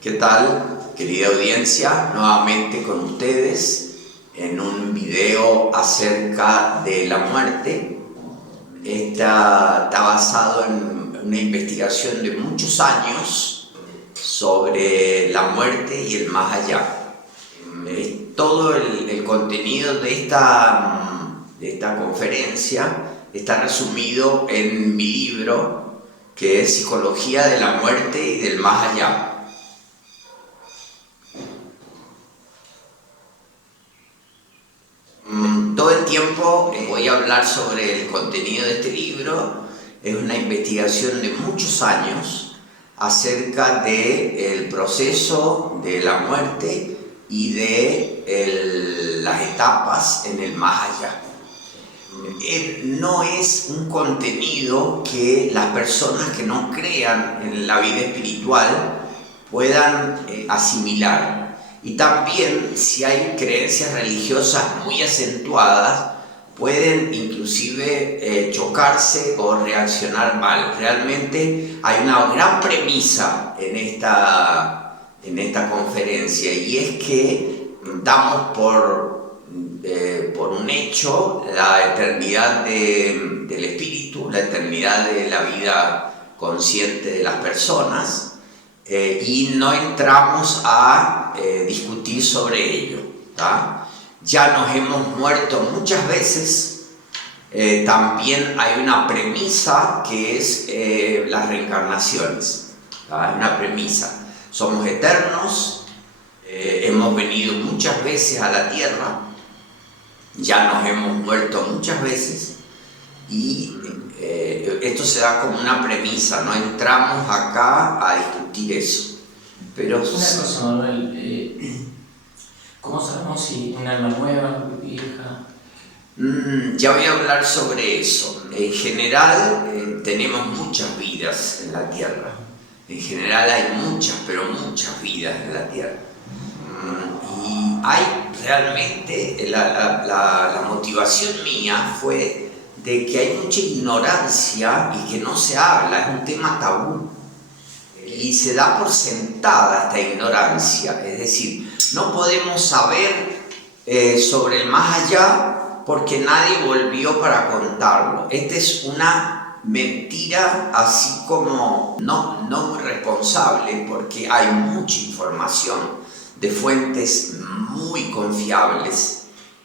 ¿Qué tal, querida audiencia? Nuevamente con ustedes en un video acerca de la muerte. Está basado en una investigación de muchos años sobre la muerte y el más allá. Todo el contenido de esta conferencia está resumido en mi libro, que es Psicología de la Muerte y del Más Allá. Todo el tiempo voy a hablar sobre el contenido de este libro. Es una investigación de muchos años acerca del proceso de la muerte y de las etapas en el más allá. No es un contenido que las personas que no crean en la vida espiritual puedan asimilar. Y también, si hay creencias religiosas muy acentuadas, pueden inclusive chocarse o reaccionar mal. Realmente hay una gran premisa en esta conferencia, y es que damos por un hecho la eternidad del espíritu, la eternidad de la vida consciente de las personas, y no entramos a discutir sobre ello, ¿tá? Ya nos hemos muerto muchas veces. También hay una premisa que es las reencarnaciones, ¿tá? Una premisa. Somos eternos, hemos venido muchas veces a la tierra, ya nos hemos muerto muchas veces, y esto se da como una premisa. No entramos acá a discutir eso. Pero una cosa, Manuel, ¿cómo sabemos si un alma nueva, vieja? Ya voy a hablar sobre eso. En general tenemos muchas vidas en la tierra. En general hay muchas, pero muchas vidas en la tierra. Y hay realmente, la motivación mía fue de que hay mucha ignorancia y que no se habla, es un tema tabú. Y se da por sentada esta ignorancia, es decir, no podemos saber sobre el más allá porque nadie volvió para contarlo. Esta es una mentira, así como no muy responsable, porque hay mucha información de fuentes muy confiables.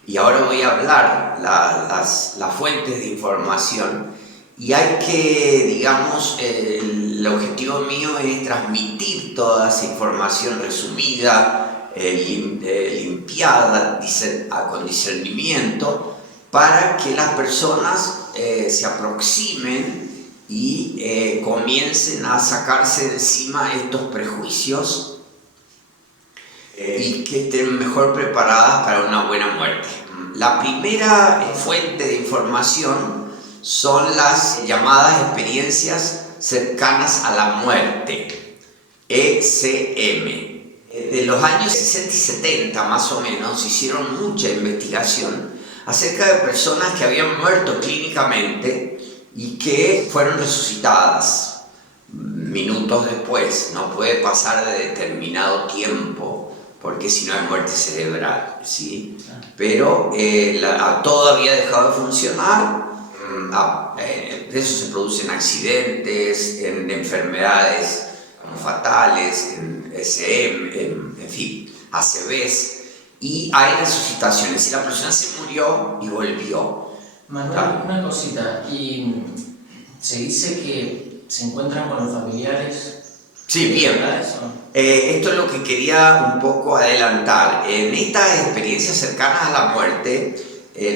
Y ahora voy a hablar las fuentes de información, y hay que, digamos, el objetivo mío es transmitir toda esa información resumida, limpiada, con discernimiento, para que las personas se aproximen y comiencen a sacarse de encima estos prejuicios, y que estén mejor preparadas para una buena muerte. La primera fuente de información son las llamadas experiencias cercanas a la muerte, ECM. De los años 60 y 70 más o menos hicieron mucha investigación acerca de personas que habían muerto clínicamente y que fueron resucitadas minutos después. No puede pasar de determinado tiempo, porque si no hay muerte cerebral, ¿sí? Pero todo había dejado de funcionar. De eso se producen accidentes, en enfermedades fatales, en SM, en fin, ACVs, y hay resucitaciones. Y la persona se murió y volvió. Manuel, una cosita, y se dice que se encuentran con los familiares. Sí, bien. Esto es lo que quería un poco adelantar. En estas experiencias cercanas a la muerte,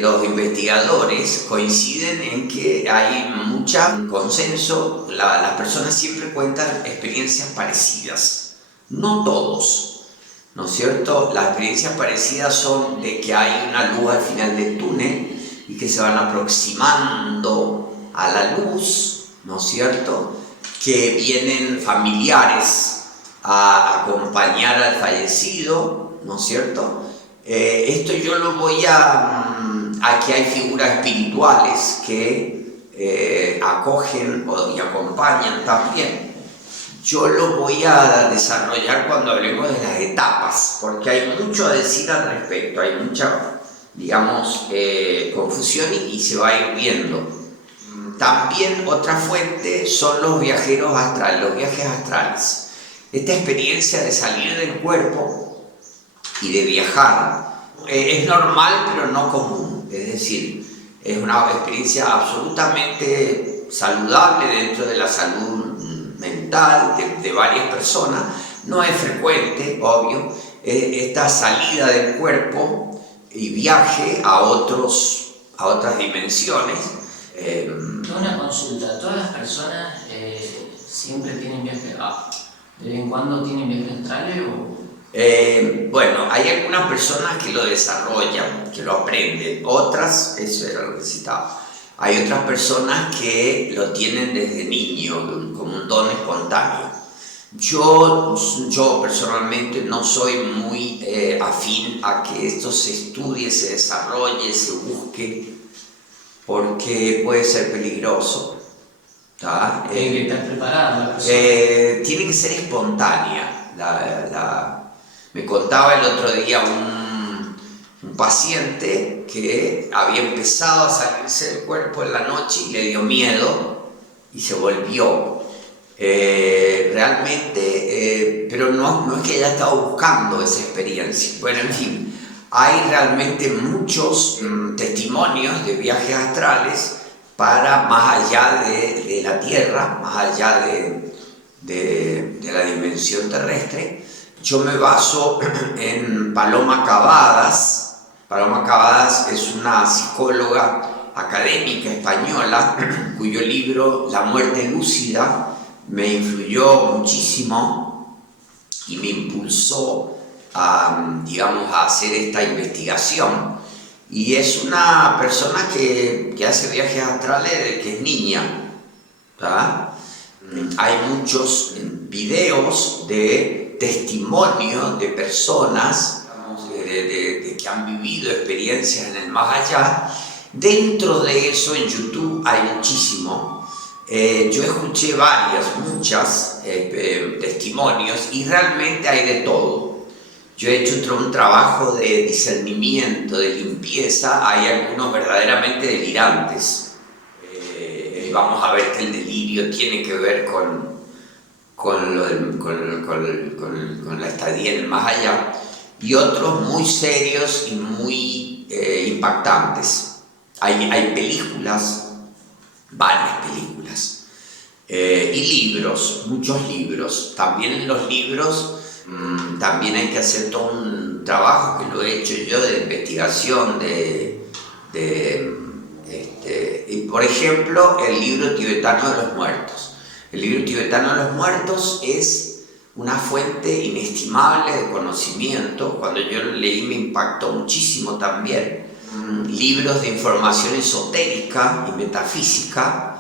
los investigadores coinciden en que hay mucho consenso. Las personas siempre cuentan experiencias parecidas. No todos, ¿no es cierto? Las experiencias parecidas son de que hay una luz al final del túnel y que se van aproximando a la luz, ¿no es cierto? Que vienen familiares a acompañar al fallecido, ¿no es cierto? Esto yo lo voy aquí hay figuras espirituales que acogen y acompañan también. Yo lo voy a desarrollar cuando hablemos de las etapas, porque hay mucho a decir al respecto, hay mucha, digamos, confusión y se va a ir viendo. También otra fuente son los viajeros astrales, los viajes astrales. Esta experiencia de salir del cuerpo y de viajar es normal pero no común, es decir, es una experiencia absolutamente saludable dentro de la salud mental de varias personas. No es frecuente, obvio, esta salida del cuerpo y viaje a otras dimensiones. Una consulta, ¿todas las personas siempre tienen viajes? ¿De vez en cuando tienen viajes astrales o...? Bueno, hay algunas personas que lo desarrollan, que lo aprenden, otras, eso era lo que citaba. Hay otras personas que lo tienen desde niño, como un don espontáneo. Yo personalmente no soy muy afín a que esto se estudie, se desarrolle, se busque, porque puede ser peligroso. Tiene que estar preparada la persona. Tiene que ser espontánea. Me contaba el otro día un paciente que había empezado a salirse del cuerpo en la noche y le dio miedo y se volvió. Realmente, pero no es que haya estado buscando esa experiencia. Bueno, en fin, hay realmente muchos testimonios de viajes astrales para más allá de la Tierra, más allá de la dimensión terrestre. Yo me baso en Paloma Cavadas. Paloma Cavadas es una psicóloga académica española cuyo libro La muerte lúcida me influyó muchísimo y me impulsó a hacer esta investigación. Y es una persona que hace viajes astrales desde que es niña, ¿verdad? Hay muchos videos de testimonio de personas de que han vivido experiencias en el más allá. Dentro de eso en YouTube hay muchísimo. Yo escuché muchos testimonios y realmente hay de todo. Yo he hecho un trabajo de discernimiento, de limpieza. Hay algunos verdaderamente delirantes. Vamos a ver que el delirio tiene que ver con la estadía en el más allá, y otros muy serios y muy impactantes. Hay películas, varias películas, y libros, muchos libros. También en los libros también hay que hacer todo un trabajo que lo he hecho yo de investigación, y por ejemplo, el libro tibetano de los muertos. El libro tibetano de los muertos es una fuente inestimable de conocimiento. Cuando yo lo leí me impactó muchísimo también. Libros de información esotérica y metafísica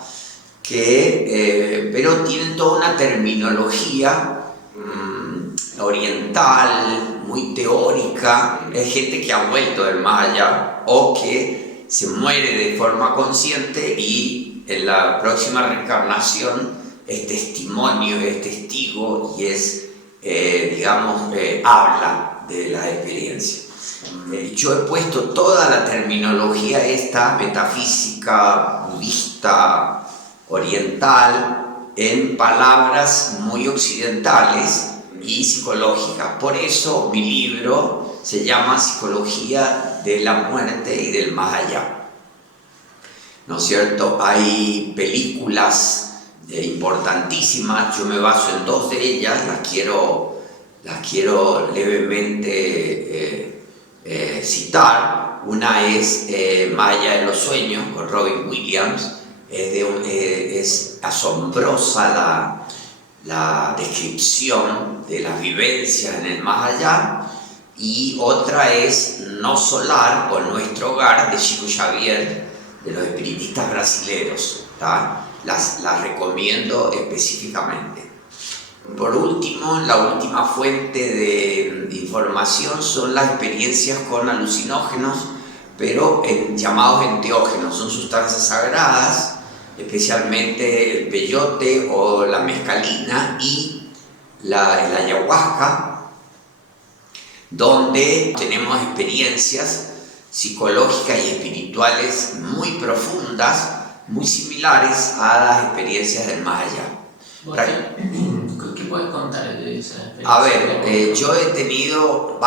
pero tienen toda una terminología oriental, muy teórica. Es gente que ha vuelto del más allá o que se muere de forma consciente y en la próxima reencarnación es testimonio, es testigo y habla de la experiencia. Yo he puesto toda la terminología metafísica, budista, oriental, en palabras muy occidentales y psicológicas. Por eso mi libro se llama Psicología de la muerte y del más allá. ¿No es cierto? Hay películas importantísimas, yo me baso en dos de ellas, las quiero levemente citar. Una es Más allá de los sueños, con Robin Williams. Es asombrosa la descripción de las vivencias en el más allá. Y otra es No Solar o Nuestro Hogar, de Chico Xavier, de los espiritistas brasileños. Las recomiendo específicamente. Por último, la última fuente de información son las experiencias con alucinógenos, pero llamados enteógenos. Son sustancias sagradas especialmente el peyote o la mescalina y el ayahuasca, donde tenemos experiencias psicológicas y espirituales muy profundas, muy similares a las experiencias del más allá. ¿Qué puedes contar de esa experiencia? A ver, yo he tenido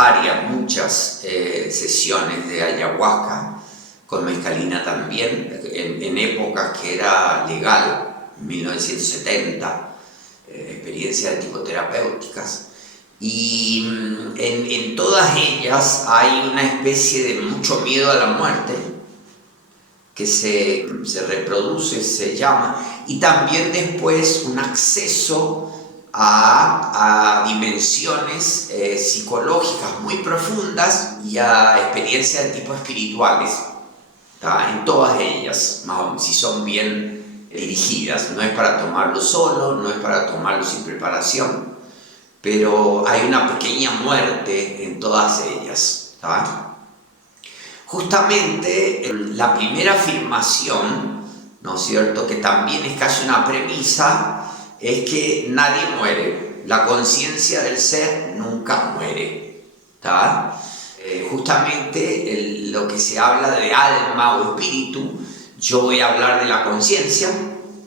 muchas sesiones de ayahuasca, con mescalina también, en épocas que era legal, 1970, experiencias tipo terapéuticas. Y en todas ellas hay una especie de mucho miedo a la muerte, que se reproduce, se llama, y también después un acceso a dimensiones psicológicas muy profundas y a experiencias de tipo espirituales, en todas ellas, si son bien dirigidas. No es para tomarlo solo, no es para tomarlo sin preparación, pero hay una pequeña muerte en todas ellas. Justamente la primera afirmación, ¿no es cierto?, que también es casi una premisa, es que nadie muere, la conciencia del ser nunca muere. Justamente lo que se habla de alma o espíritu, yo voy a hablar de la conciencia,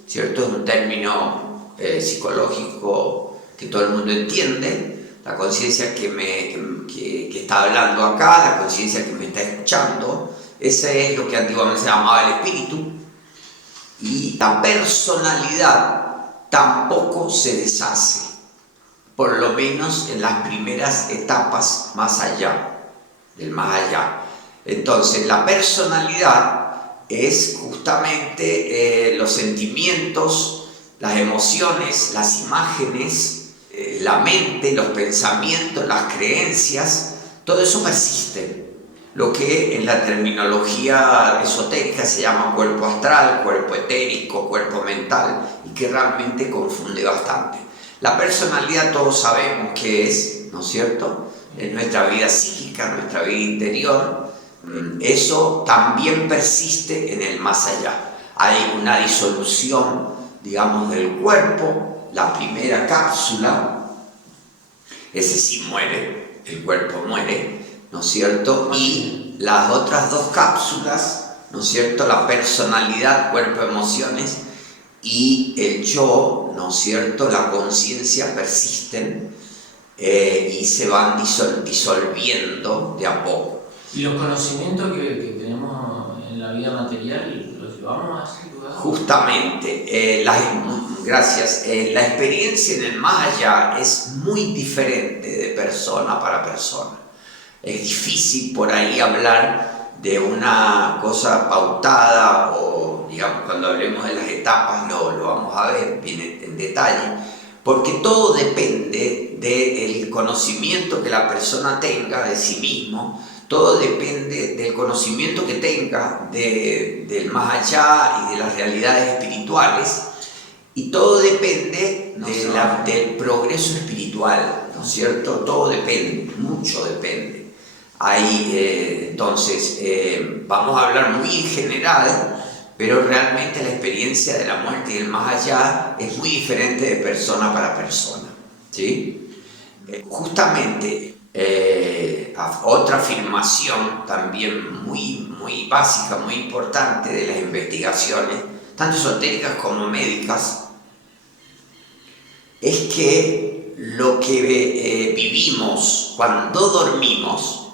¿cierto? Es un término psicológico que todo el mundo entiende. La conciencia que está hablando acá, la conciencia que me está escuchando, ese es lo que antiguamente se llamaba el espíritu. Y la personalidad tampoco se deshace, por lo menos en las primeras etapas más allá, del más allá. Entonces, la personalidad es justamente los sentimientos, las emociones, las imágenes, la mente, los pensamientos, las creencias, todo eso persiste. Lo que en la terminología esotérica se llama cuerpo astral, cuerpo etérico, cuerpo mental, y que realmente confunde bastante. La personalidad todos sabemos qué es, ¿no es cierto? En nuestra vida psíquica, nuestra vida interior, eso también persiste en el más allá. Hay una disolución, digamos, del cuerpo. La primera cápsula, ese sí muere, el cuerpo muere, ¿no es cierto? Y las otras dos cápsulas, ¿no es cierto?, la personalidad, cuerpo, emociones, y el yo, ¿no es cierto?, la conciencia, persisten y se van disolviendo de a poco. ¿Y los conocimientos que tenemos en la vida material los llevamos a ese lugar? Justamente, gracias. La experiencia en el más allá es muy diferente de persona para persona. Es difícil por ahí hablar de una cosa pautada, o digamos, cuando hablemos de las etapas lo vamos a ver bien en detalle, porque todo depende del conocimiento que la persona tenga de sí mismo. Todo depende del conocimiento que tenga del más allá y de las realidades espirituales, y todo depende del progreso espiritual, ¿no es cierto? Todo depende, mucho depende. Entonces, vamos a hablar muy en general, pero realmente la experiencia de la muerte y del más allá es muy diferente de persona para persona, ¿sí? Justamente, otra afirmación también muy básica, muy importante de las investigaciones, tanto esotéricas como médicas, es que lo que vivimos cuando dormimos,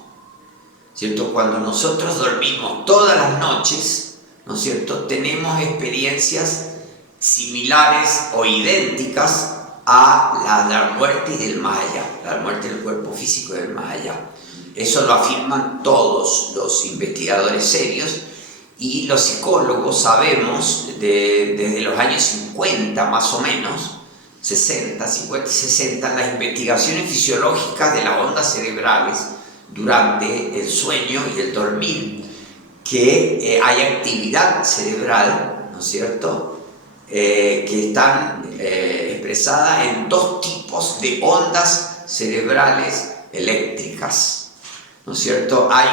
¿cierto?, cuando nosotros dormimos todas las noches, ¿no es cierto?, tenemos experiencias similares o idénticas a la muerte y del más allá, la muerte del cuerpo físico y del más allá. Eso lo afirman todos los investigadores serios, y los psicólogos sabemos desde los años 50 más o menos, 50 y 60, las investigaciones fisiológicas de las ondas cerebrales durante el sueño y el dormir, que hay actividad cerebral, ¿no es cierto?, que están expresadas en dos tipos de ondas cerebrales eléctricas, ¿no es cierto? Hay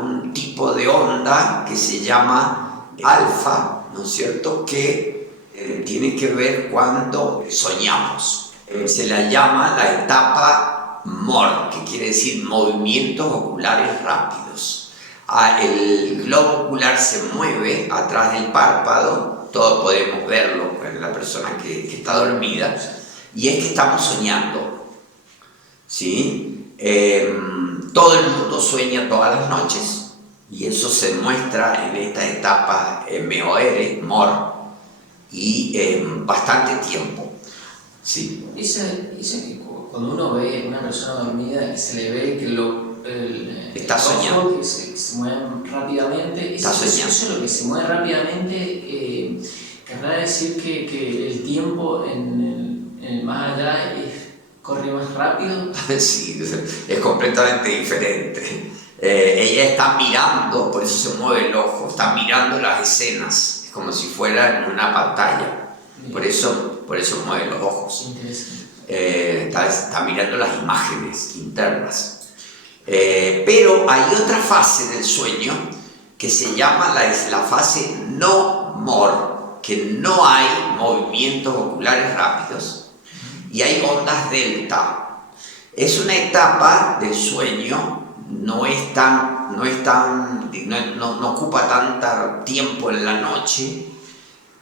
un tipo de onda que se llama alfa, ¿no es cierto?, que tiene que ver cuando soñamos. Se la llama la etapa MOR, que quiere decir movimientos oculares rápidos. El globo ocular se mueve atrás del párpado, todos podemos verlo en la persona que está dormida, y es que estamos soñando, ¿sí? Todo el mundo sueña todas las noches, y eso se muestra en esta etapa MOR, y bastante tiempo. Sí. Dice que cuando uno ve a una persona dormida y se le ve que está soñando, que se mueven rápidamente, está soñando. Eso lo que se mueve rápidamente querrá decir que el tiempo en el más allá corre más rápido. Sí, es completamente diferente. Ella está mirando, por eso se mueve el ojo, está mirando las escenas, es como si fuera en una pantalla, por eso mueve los ojos. Está mirando las imágenes internas. Pero hay otra fase del sueño que se llama la fase no MOR, que no hay movimientos oculares rápidos y hay ondas delta. Es una etapa del sueño, no ocupa tanto tiempo en la noche,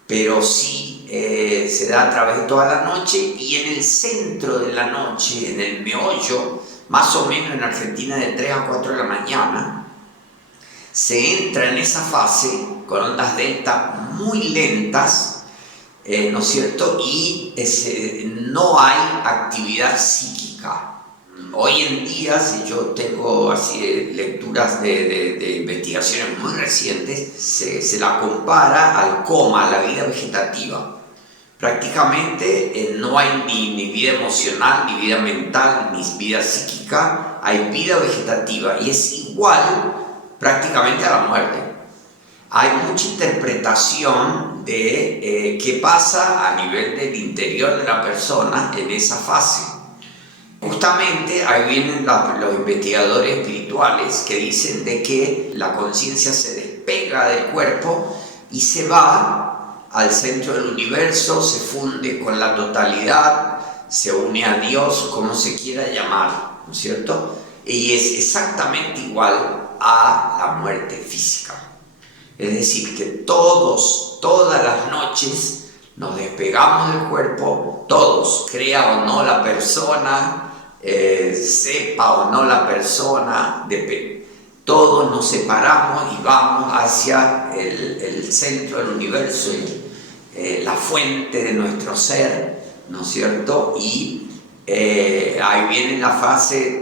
pero sí se da a través de toda la noche, y en el centro de la noche, en el meollo, más o menos en Argentina de 3 a 4 de la mañana, se entra en esa fase con ondas delta muy lentas, ¿no es cierto? Y no hay actividad psíquica. Hoy en día, si yo tengo así lecturas de investigaciones muy recientes, se la compara al coma, a la vida vegetativa. Prácticamente no hay ni vida emocional, ni vida mental, ni vida psíquica, hay vida vegetativa, y es igual prácticamente a la muerte. Hay mucha interpretación de qué pasa a nivel del interior de la persona en esa fase. Justamente ahí vienen los investigadores espirituales que dicen de que la conciencia se despega del cuerpo y se va al centro del universo, se funde con la totalidad, se une a Dios, como se quiera llamar, ¿no es cierto? Y es exactamente igual a la muerte física. Es decir, que todas las noches nos despegamos del cuerpo, todos, crea o no la persona, sepa o no la persona, todos nos separamos y vamos hacia el centro del universo, la fuente de nuestro ser, ¿no es cierto? Y ahí viene la fase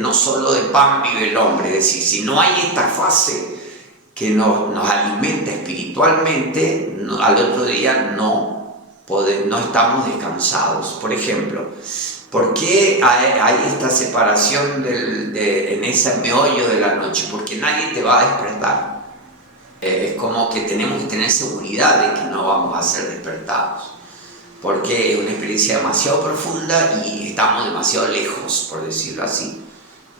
no solo de pan vive el hombre, es decir, si no hay esta fase que nos alimenta espiritualmente, al otro día no estamos descansados. Por ejemplo, ¿por qué hay esta separación en ese meollo de la noche? Porque nadie te va a despertar. Es como que tenemos que tener seguridad de que no vamos a ser despertados, porque es una experiencia demasiado profunda y estamos demasiado lejos, por decirlo así,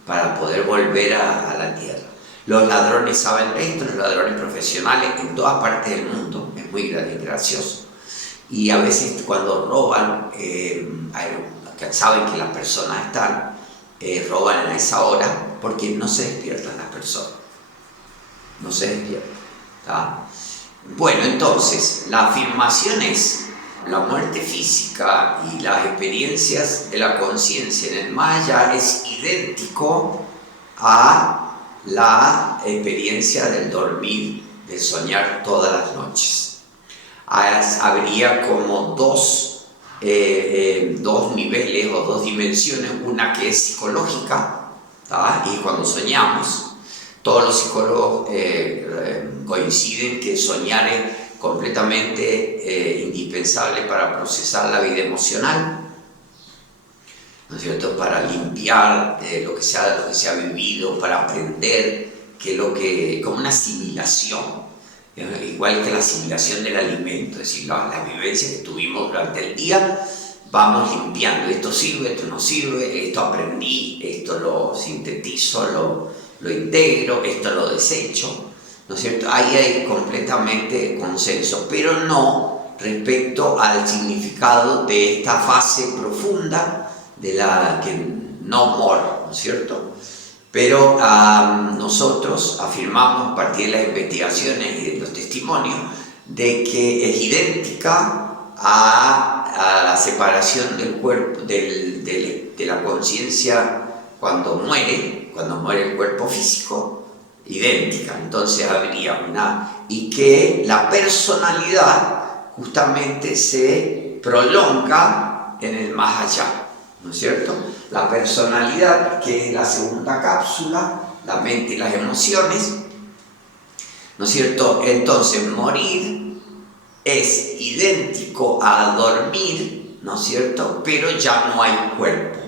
para poder volver a la tierra. Los ladrones saben esto, los ladrones profesionales en todas partes del mundo, es muy gracioso. Y a veces cuando roban, saben que las personas están, roban a esa hora porque no se despiertan las personas. No se despiertan. ¿Tá? Bueno, entonces, la afirmación es: la muerte física y las experiencias de la conciencia en el más allá es idéntico a la experiencia del dormir, de soñar todas las noches. Habría como dos niveles o dos dimensiones, una que es psicológica, ¿tá? Y cuando soñamos, todos los psicólogos coinciden que soñar es completamente indispensable para procesar la vida emocional, ¿no es cierto? Para limpiar lo que se ha vivido, para aprender como una asimilación, igual que la asimilación del alimento, es decir, las vivencias que tuvimos durante el día, vamos limpiando, esto sirve, esto no sirve, esto aprendí, esto lo sintetizo, lo integro, esto lo desecho, ¿no es cierto? Ahí hay completamente consenso, pero no respecto al significado de esta fase profunda de la que no more, ¿no es cierto? Pero nosotros afirmamos, a partir de las investigaciones y de los testimonios, de que es idéntica a la separación del cuerpo, de la conciencia cuando muere el cuerpo físico, idéntica. Entonces habría y que la personalidad justamente se prolonga en el más allá, ¿no es cierto? La personalidad, que es la segunda cápsula, la mente y las emociones, ¿no es cierto? Entonces morir es idéntico a dormir, ¿no es cierto? Pero ya no hay cuerpo.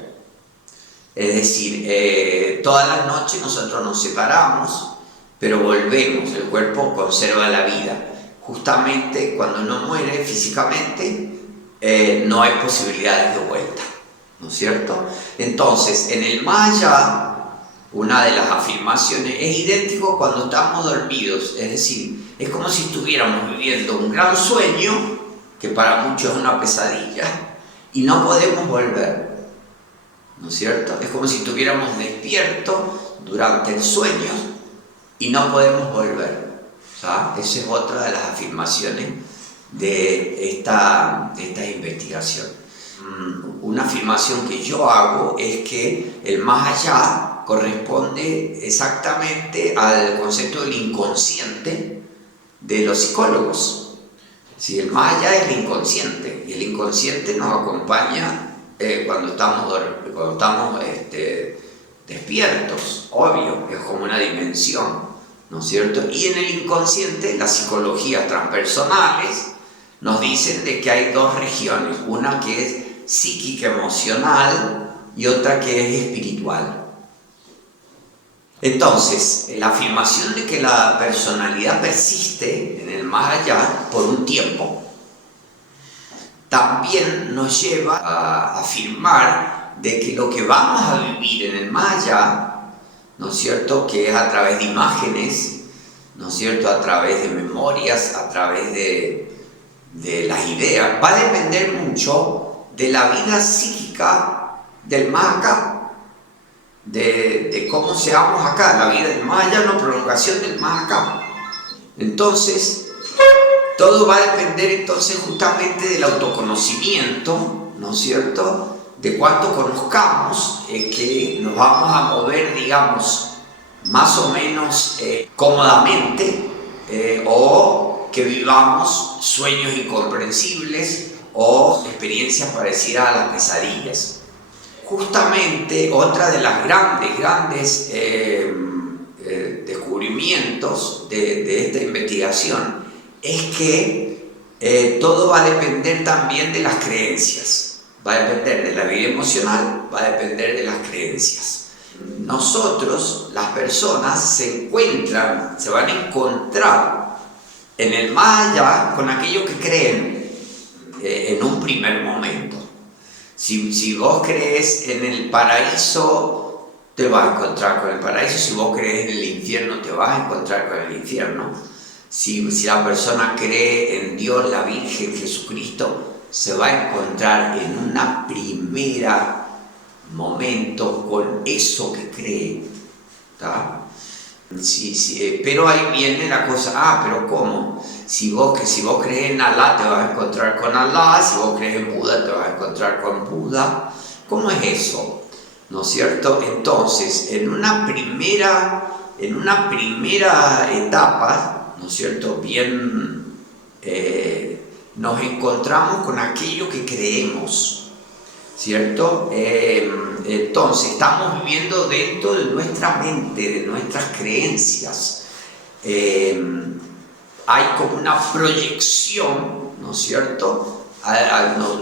Es decir, todas las noches nosotros nos separamos, pero volvemos, el cuerpo conserva la vida. Justamente cuando uno muere físicamente, no hay posibilidades de vuelta, ¿no es cierto? Entonces, en el más allá, una de las afirmaciones es idéntico cuando estamos dormidos, es decir, es como si estuviéramos viviendo un gran sueño, que para muchos es una pesadilla, y no podemos volver, ¿no es cierto? Es como si estuviéramos despiertos durante el sueño y no podemos volver. ¿Ah? Esa es otra de las afirmaciones de esta investigación. Una afirmación que yo hago es que el más allá corresponde exactamente al concepto del inconsciente de los psicólogos. Si el más allá es el inconsciente, y el inconsciente nos acompaña cuando estamos despiertos, obvio, es como una dimensión, ¿no es cierto? Y en el inconsciente, las psicologías transpersonales nos dicen de que hay dos regiones, una que es psíquica emocional y otra que es espiritual. Entonces, la afirmación de que la personalidad persiste en el más allá por un tiempo también nos lleva a afirmar de que lo que vamos a vivir en el más allá, ¿no es cierto?, que es a través de imágenes, ¿no es cierto?, a través de memorias, a través de las ideas, va a depender mucho de la vida psíquica del más acá, de cómo seamos acá, la vida del más allá, la prolongación del más acá. Entonces, todo va a depender entonces justamente del autoconocimiento, ¿no es cierto?, de cuánto conozcamos, que nos vamos a mover, digamos, más o menos cómodamente, o que vivamos sueños incomprensibles o experiencias parecidas a las pesadillas. Justamente otra de las grandes descubrimientos de esta investigación es que todo va a depender también de las creencias. Va a depender de la vida emocional, va a depender de las creencias. Nosotros, las personas, se van a encontrar en el más allá con aquello que creen en un primer momento. Si vos crees en el paraíso, te vas a encontrar con el paraíso. Si vos crees en el infierno, te vas a encontrar con el infierno. Si la persona cree en Dios, la Virgen, Jesucristo, se va a encontrar en una primera momento con eso que cree. ¿Tá? Pero ahí viene la cosa, pero ¿cómo? Si vos crees en Alá, te vas a encontrar con Alá. Si vos crees en Buda, te vas a encontrar con Buda. ¿Cómo es eso? ¿No es cierto? Entonces, en una primera etapa, ¿no es cierto?, bien, nos encontramos con aquello que creemos, ¿cierto? Entonces, estamos viviendo dentro de nuestra mente, de nuestras creencias. Hay como una proyección, ¿no es cierto?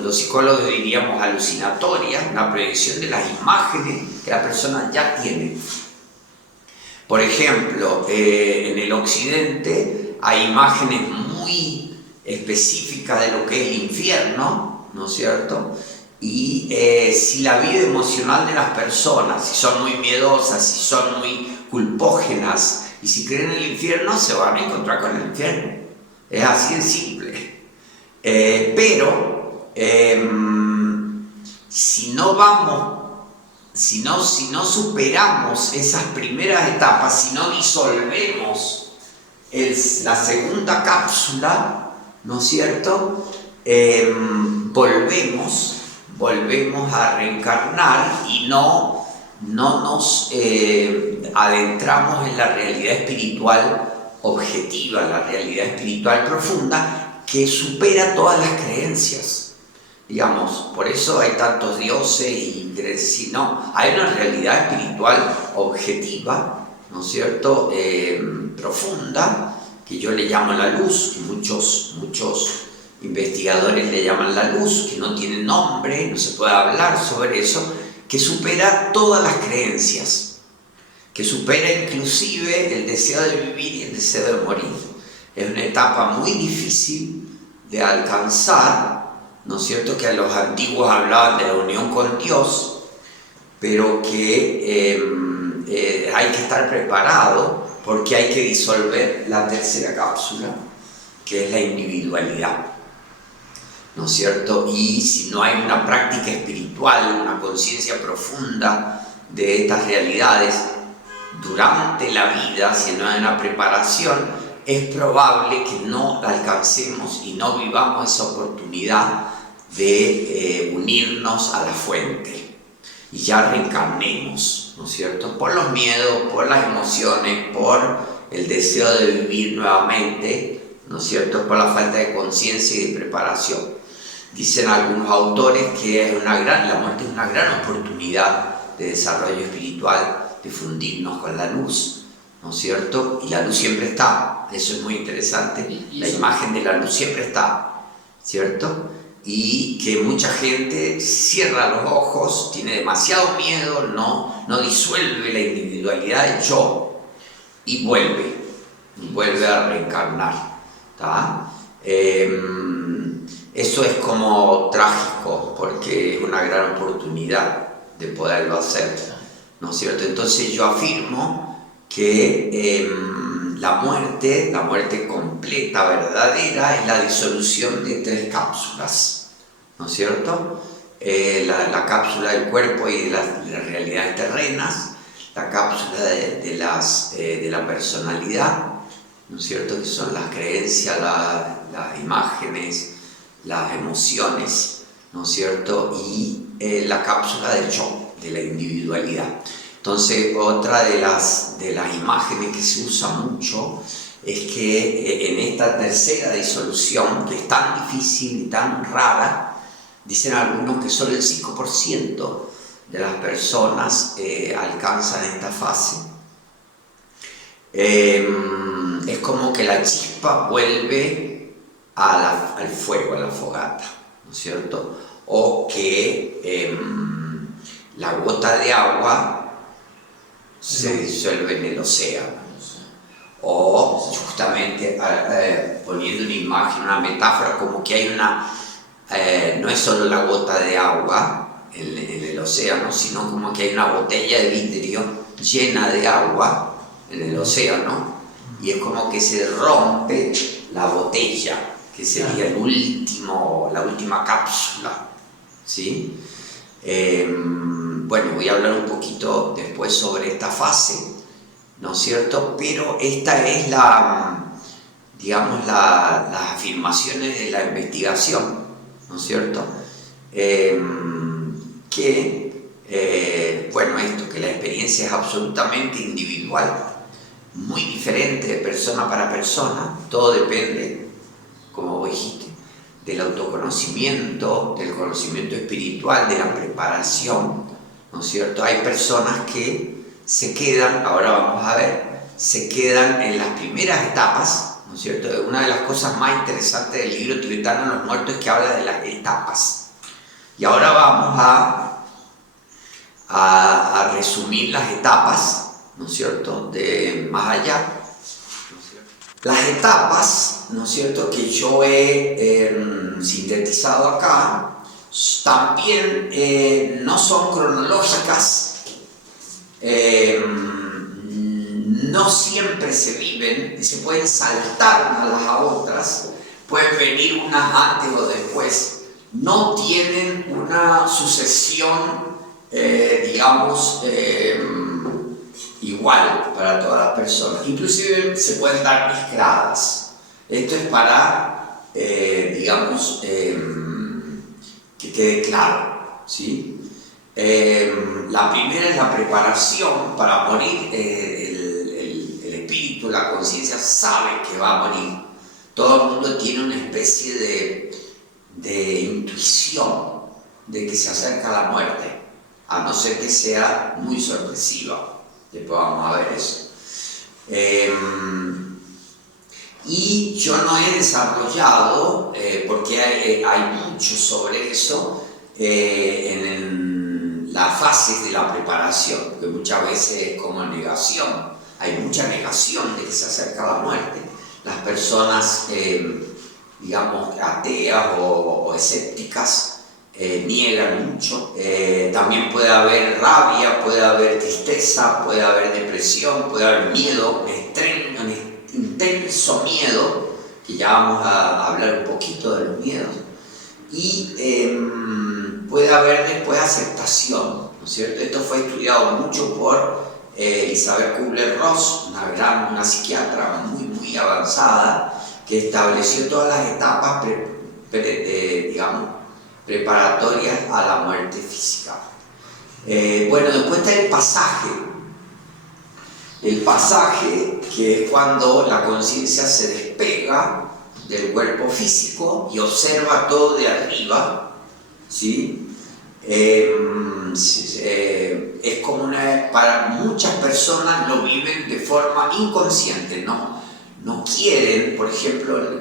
Los psicólogos diríamos alucinatoria, una proyección de las imágenes que la persona ya tiene. Por ejemplo, en el occidente hay imágenes muy específicas de lo que es el infierno, ¿no es cierto? Y si la vida emocional de las personas, si son muy miedosas, si son muy culpógenas, Y si creen en el infierno, se van a encontrar con el infierno. Es así de simple. Pero si no superamos esas primeras etapas, si no disolvemos la segunda cápsula, ¿no es cierto? Volvemos a reencarnar y no nos adentramos en la realidad espiritual objetiva, la realidad espiritual profunda que supera todas las creencias. Digamos, por eso hay tantos dioses y no, hay una realidad espiritual objetiva, ¿no es cierto? Profunda, que yo le llamo la luz, que muchos investigadores le llaman la luz, que no tiene nombre, no se puede hablar sobre eso, que supera todas las creencias, que supera inclusive el deseo de vivir y el deseo de morir. Es una etapa muy difícil de alcanzar, ¿no es cierto? Que a los antiguos hablaban de la unión con Dios, pero que hay que estar preparado porque hay que disolver la tercera cápsula, que es la individualidad, ¿no es cierto? Y si no hay una práctica espiritual, una conciencia profunda de estas realidades durante la vida, si no hay una preparación, es probable que no alcancemos y no vivamos esa oportunidad de unirnos a la fuente y ya reencarnemos, ¿no es cierto? Por los miedos, por las emociones, por el deseo de vivir nuevamente, ¿no es cierto? Por la falta de conciencia y de preparación. Dicen algunos autores que la muerte es una gran oportunidad de desarrollo espiritual, de fundirnos con la luz, ¿no es cierto? Y la luz siempre está, eso es muy interesante, la imagen de la luz siempre está, ¿cierto? Y que mucha gente cierra los ojos, tiene demasiado miedo, no disuelve la individualidad del yo y vuelve a reencarnar, ¿tá? Eso es como trágico, porque es una gran oportunidad de poderlo hacer, ¿no es cierto? Entonces yo afirmo que la muerte completa, verdadera, es la disolución de 3 cápsulas, ¿no es cierto? La cápsula del cuerpo y de las realidades terrenas, la cápsula de la personalidad, ¿no es cierto? Que son las creencias, las imágenes, las emociones, ¿no es cierto? Y la cápsula del yo, de la individualidad. Entonces, otra de las imágenes que se usa mucho es que en esta tercera disolución, que es tan difícil y tan rara, dicen algunos que solo el 5% de las personas alcanzan esta fase. Es como que la chispa vuelve al fuego, a la fogata, ¿no es cierto? O que la gota de agua se disuelve en el océano. O justamente poniendo una imagen, una metáfora, como que hay no es solo la gota de agua en el océano, sino como que hay una botella de vidrio llena de agua en el océano, y es como que se rompe la botella, que sería la última cápsula, ¿sí? Bueno, voy a hablar un poquito después sobre esta fase, ¿no es cierto? Pero esta es digamos, las afirmaciones de la investigación, ¿no es cierto? Bueno, que la experiencia es absolutamente individual, muy diferente de persona para persona, todo depende, como vos dijiste, del autoconocimiento, del conocimiento espiritual, de la preparación, ¿no es cierto? Hay personas que se quedan, ahora vamos a ver, se quedan en las primeras etapas, ¿no es cierto? Una de las cosas más interesantes del libro tibetano de los muertos es que habla de las etapas. Y ahora vamos a resumir las etapas, ¿no es cierto?, de más allá. Las etapas, ¿no es cierto?, que yo he sintetizado acá, también no son cronológicas, no siempre se viven y se pueden saltar unas a otras, pueden venir unas antes o después, no tienen una sucesión, digamos, igual para todas las personas. Inclusive se pueden dar mezcladas. Esto es para, digamos, que quede claro, ¿sí? La primera es la preparación para morir. El espíritu, la conciencia sabe que va a morir. Todo el mundo tiene una especie de intuición de que se acerca la muerte, a no ser que sea muy sorpresiva. Después vamos a ver eso. Y yo no he desarrollado, porque hay mucho sobre eso, en las fases de la preparación, que muchas veces es como negación. Hay mucha negación de que se acerca la muerte. Las personas, digamos, ateas o escépticas, niegan mucho. También puede haber rabia, puede haber tristeza, puede haber depresión, puede haber miedo, un intenso miedo, que ya vamos a hablar un poquito de los miedos, y puede haber después aceptación, ¿no es cierto? Esto fue estudiado mucho por Isabel Kubler-Ross, una psiquiatra muy avanzada, que estableció todas las etapas digamos, preparatorias a la muerte física. Bueno, después está el pasaje. El pasaje, que es cuando la conciencia se despega del cuerpo físico y observa todo de arriba, ¿sí? Es como para muchas personas lo viven de forma inconsciente, no quieren, por ejemplo,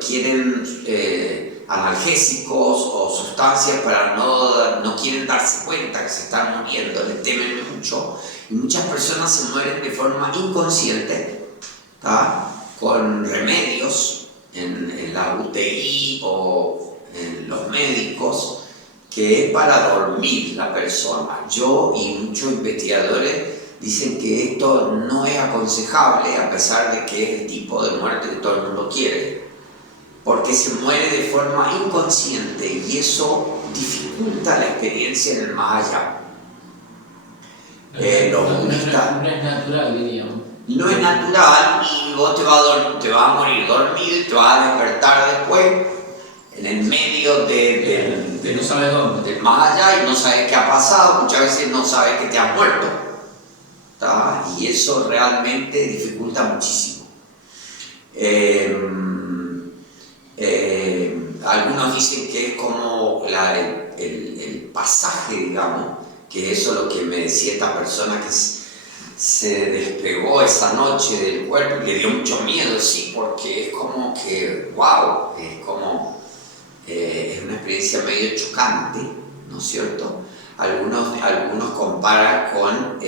analgésicos o sustancias para no quieren darse cuenta que se están muriendo, les temen mucho, y muchas personas se mueren de forma inconsciente, ¿tá? Con remedios en la UTI o en los médicos, que es para dormir la persona. Yo y muchos investigadores dicen que esto no es aconsejable, a pesar de que es el tipo de muerte que todo el mundo quiere, porque se muere de forma inconsciente y eso dificulta la experiencia en el más allá. Los budistas, no es natural, diríamos. No es natural, y vos te vas a morir dormido y te vas a despertar después en el medio de no sabes dónde, del más allá, y no sabes qué ha pasado. Muchas veces no sabes que te has muerto, ¿tá? Y eso realmente dificulta muchísimo. Algunos dicen que es como el pasaje, digamos, que eso es lo que me decía esta persona que se despegó esa noche del cuerpo y le dio mucho miedo, sí, porque es como que, wow, es como, es una experiencia medio chocante, ¿no es cierto? Algunos comparan con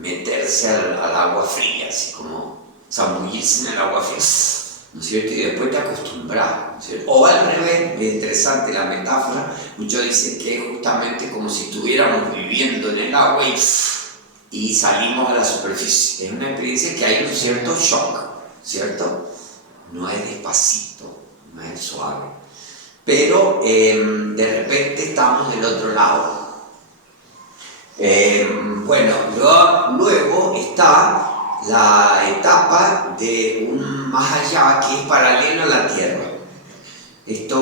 meterse al agua fría, así como zambullirse en el agua fría, ¿no es cierto? Y después te acostumbras, ¿no es cierto? O al revés, es interesante la metáfora. Muchos dicen que es justamente como si estuviéramos viviendo en el agua y salimos a la superficie. Es una experiencia que hay un cierto shock, ¿cierto? No es despacito, no es suave. Pero de repente estamos del otro lado. Bueno, luego está la etapa de un más allá que es paralelo a la Tierra. Este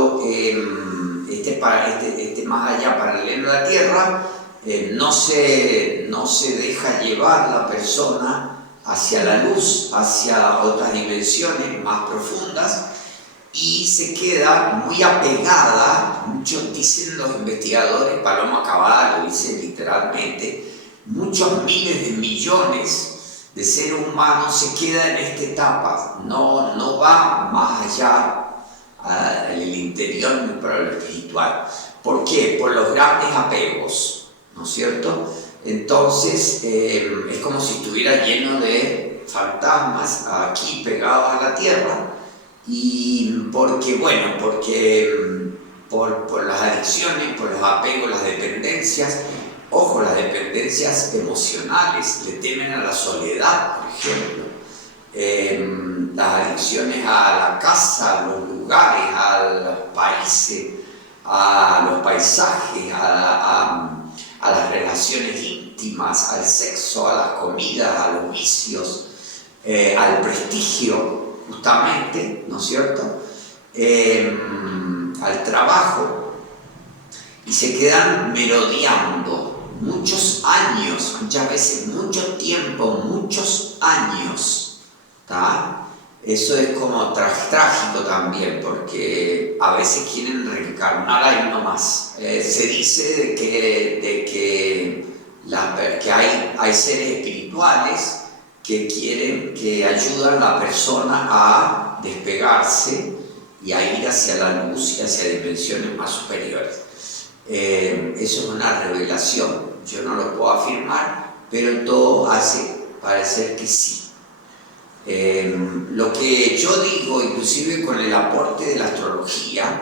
más allá paralelo a la Tierra no se deja llevar la persona hacia la luz, hacia otras dimensiones más profundas, y se queda muy apegada. Muchos dicen, los investigadores, Paloma Cavada lo dice literalmente, muchos miles de millones de seres humanos se quedan en esta etapa, no va más allá en el interior ni para lo espiritual. ¿Por qué? Por los grandes apegos, ¿no es cierto? Entonces es como si estuviera lleno de fantasmas aquí pegados a la tierra, y porque por las adicciones, por los apegos, las dependencias, Ojo, las dependencias emocionales, le temen a la soledad, por ejemplo. Las adicciones a la casa, a los lugares, a los países, a los paisajes, a las relaciones íntimas, al sexo, a las comidas, a los vicios, al prestigio, justamente, ¿no es cierto? Al trabajo, y se quedan merodeando muchos años, muchas veces mucho tiempo, muchos años, ¿tá? Eso es como trágico también, porque a veces quieren reencarnar ahí nomás. Se dice de que hay seres espirituales que ayudan a la persona a despegarse y a ir hacia la luz y hacia dimensiones más superiores. Eso es una revelación, yo no lo puedo afirmar, pero todo hace parecer que sí. Lo que yo digo, inclusive con el aporte de la astrología,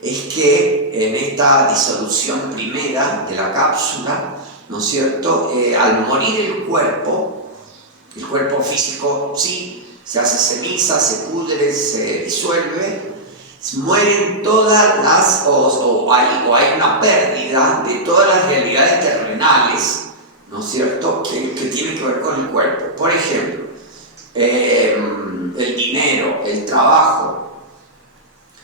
es que en esta disolución primera de la cápsula, ¿no es cierto?, al morir el cuerpo físico sí, se hace ceniza, se pudre, se disuelve, mueren todas las, o hay una pérdida de todas las realidades terrenales, ¿no es cierto?, que tienen que ver con el cuerpo. Por ejemplo, el dinero, el trabajo,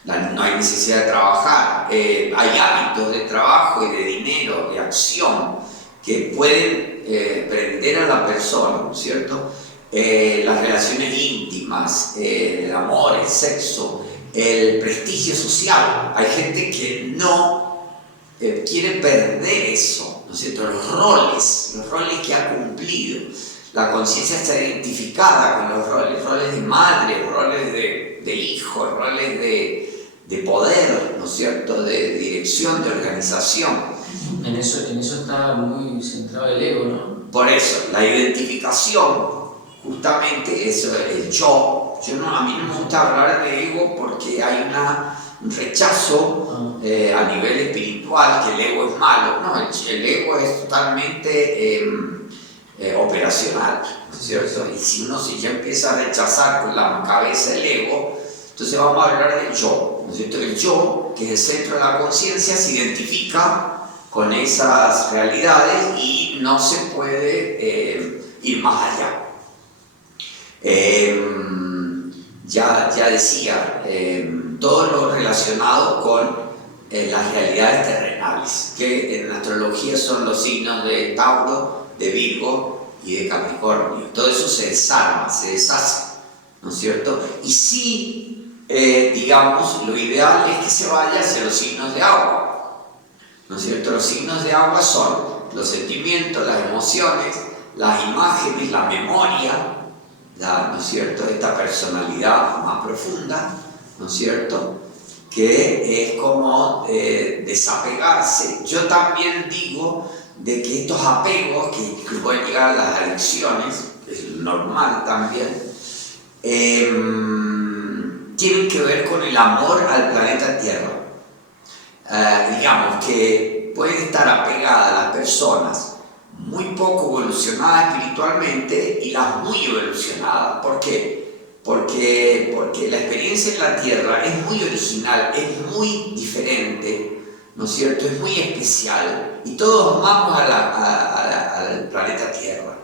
no hay necesidad de trabajar, hay hábitos de trabajo y de dinero, de acción, que pueden prender a la persona, ¿no es cierto? Las relaciones íntimas, el amor, el sexo, el prestigio social. Hay gente que no quiere perder eso, ¿no es cierto? Los roles que ha cumplido. La conciencia está identificada con los roles de madre, roles de hijo, roles de poder, ¿no es cierto?, de dirección, de organización. En eso está muy centrado el ego, ¿no? Por eso, la identificación, justamente eso es el yo. A mí no me gusta hablar de ego porque hay un rechazo a nivel espiritual, que el ego es malo. No, el ego es totalmente operacional, ¿no es cierto? Y si uno ya empieza a rechazar con la cabeza el ego, entonces vamos a hablar del yo, ¿no es cierto? El yo, que es el centro de la conciencia, se identifica con esas realidades y no se puede ir más allá. Ya decía, todo lo relacionado con las realidades terrenales, que en astrología son los signos de Tauro, de Virgo y de Capricornio. Todo eso se desarma, se deshace, ¿no es cierto? Y sí, digamos, lo ideal es que se vaya hacia los signos de agua, ¿no es cierto? Los signos de agua son los sentimientos, las emociones, las imágenes, la memoria, ¿no es cierto?, esta personalidad más profunda, ¿no es cierto?, que es como desapegarse. Yo también digo de que estos apegos que pueden llegar a las adicciones, es normal también, tienen que ver con el amor al planeta Tierra. Digamos que pueden estar apegadas las personas muy poco evolucionadas espiritualmente y las muy evolucionadas. ¿Por qué? Porque la experiencia en la Tierra es muy original, es muy diferente, ¿no es cierto? Es muy especial y todos amamos al planeta Tierra.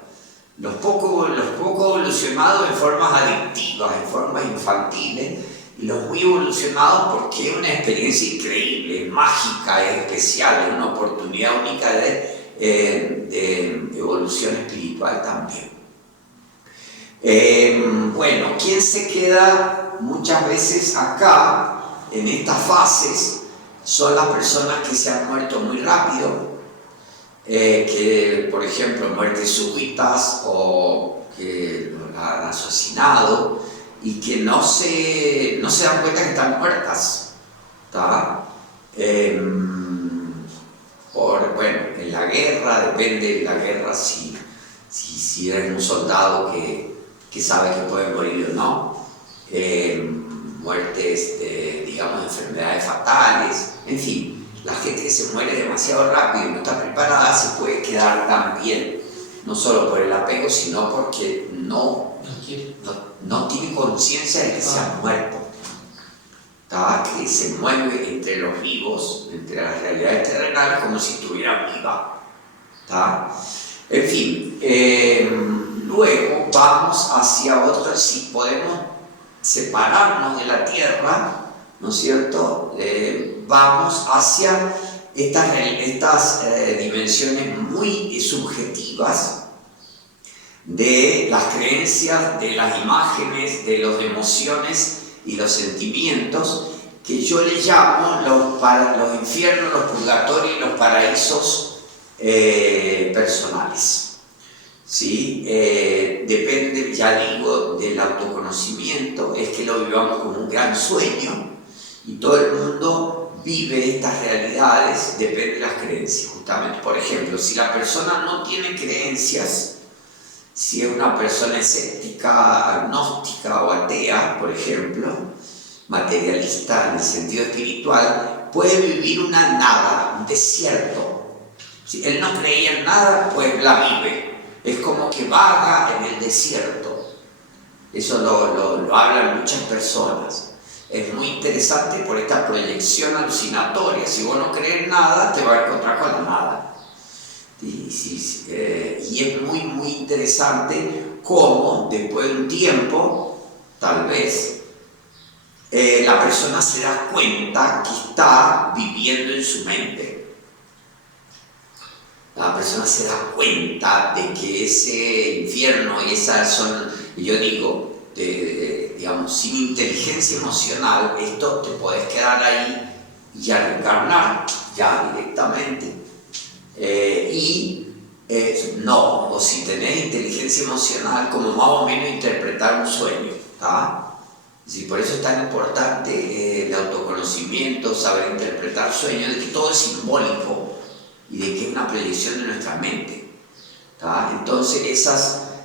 Los poco evolucionados en formas adictivas, en formas infantiles, y los muy evolucionados porque es una experiencia increíble, mágica, es especial, es una oportunidad única de evolución espiritual también. Bueno, ¿quién se queda muchas veces acá en estas fases? Son las personas que se han muerto muy rápido, que por ejemplo muertes súbitas o que los han asesinado y que no se dan cuenta que están muertas, ¿tá? En la guerra, depende de la guerra si eres un soldado que sabe que puede morir o no, muertes digamos, enfermedades fatales, en fin, la gente que se muere demasiado rápido y no está preparada se puede quedar quedar tan bien, no solo por el apego, sino porque no tiene conciencia de que se ha muerto, que se mueve entre los vivos, entre las realidades terrenales, como si estuviera viva. En fin, luego vamos hacia otro, si podemos separarnos de la Tierra, ¿no es cierto? Vamos hacia estas dimensiones muy subjetivas de las creencias, de las imágenes, de las emociones y los sentimientos, que yo le llamo los infiernos, los purgatorios y los paraísos personales. ¿Sí? Depende, ya digo, del autoconocimiento, es que lo vivamos como un gran sueño, y todo el mundo vive estas realidades, depende de las creencias, justamente. Por ejemplo, si la persona no tiene creencias, si es una persona escéptica, agnóstica o atea, por ejemplo, materialista en el sentido espiritual, puede vivir una nada, un desierto. Si él no creía en nada, pues la vive. Es como que vaga en el desierto. Eso lo hablan muchas personas. Es muy interesante por esta proyección alucinatoria. Si vos no crees nada, te vas a encontrar con la nada. Y es muy, muy interesante cómo después de un tiempo, tal vez, la persona se da cuenta que está viviendo en su mente. La persona se da cuenta de que ese infierno y esas son, yo digo, digamos, sin inteligencia emocional, esto te podés quedar ahí y ya reencarnar, ya directamente. No, o si tenés inteligencia emocional, como más o menos interpretar un sueño, Sí, por eso es tan importante el autoconocimiento, saber interpretar sueños, de que todo es simbólico y de que es una proyección de nuestra mente. Entonces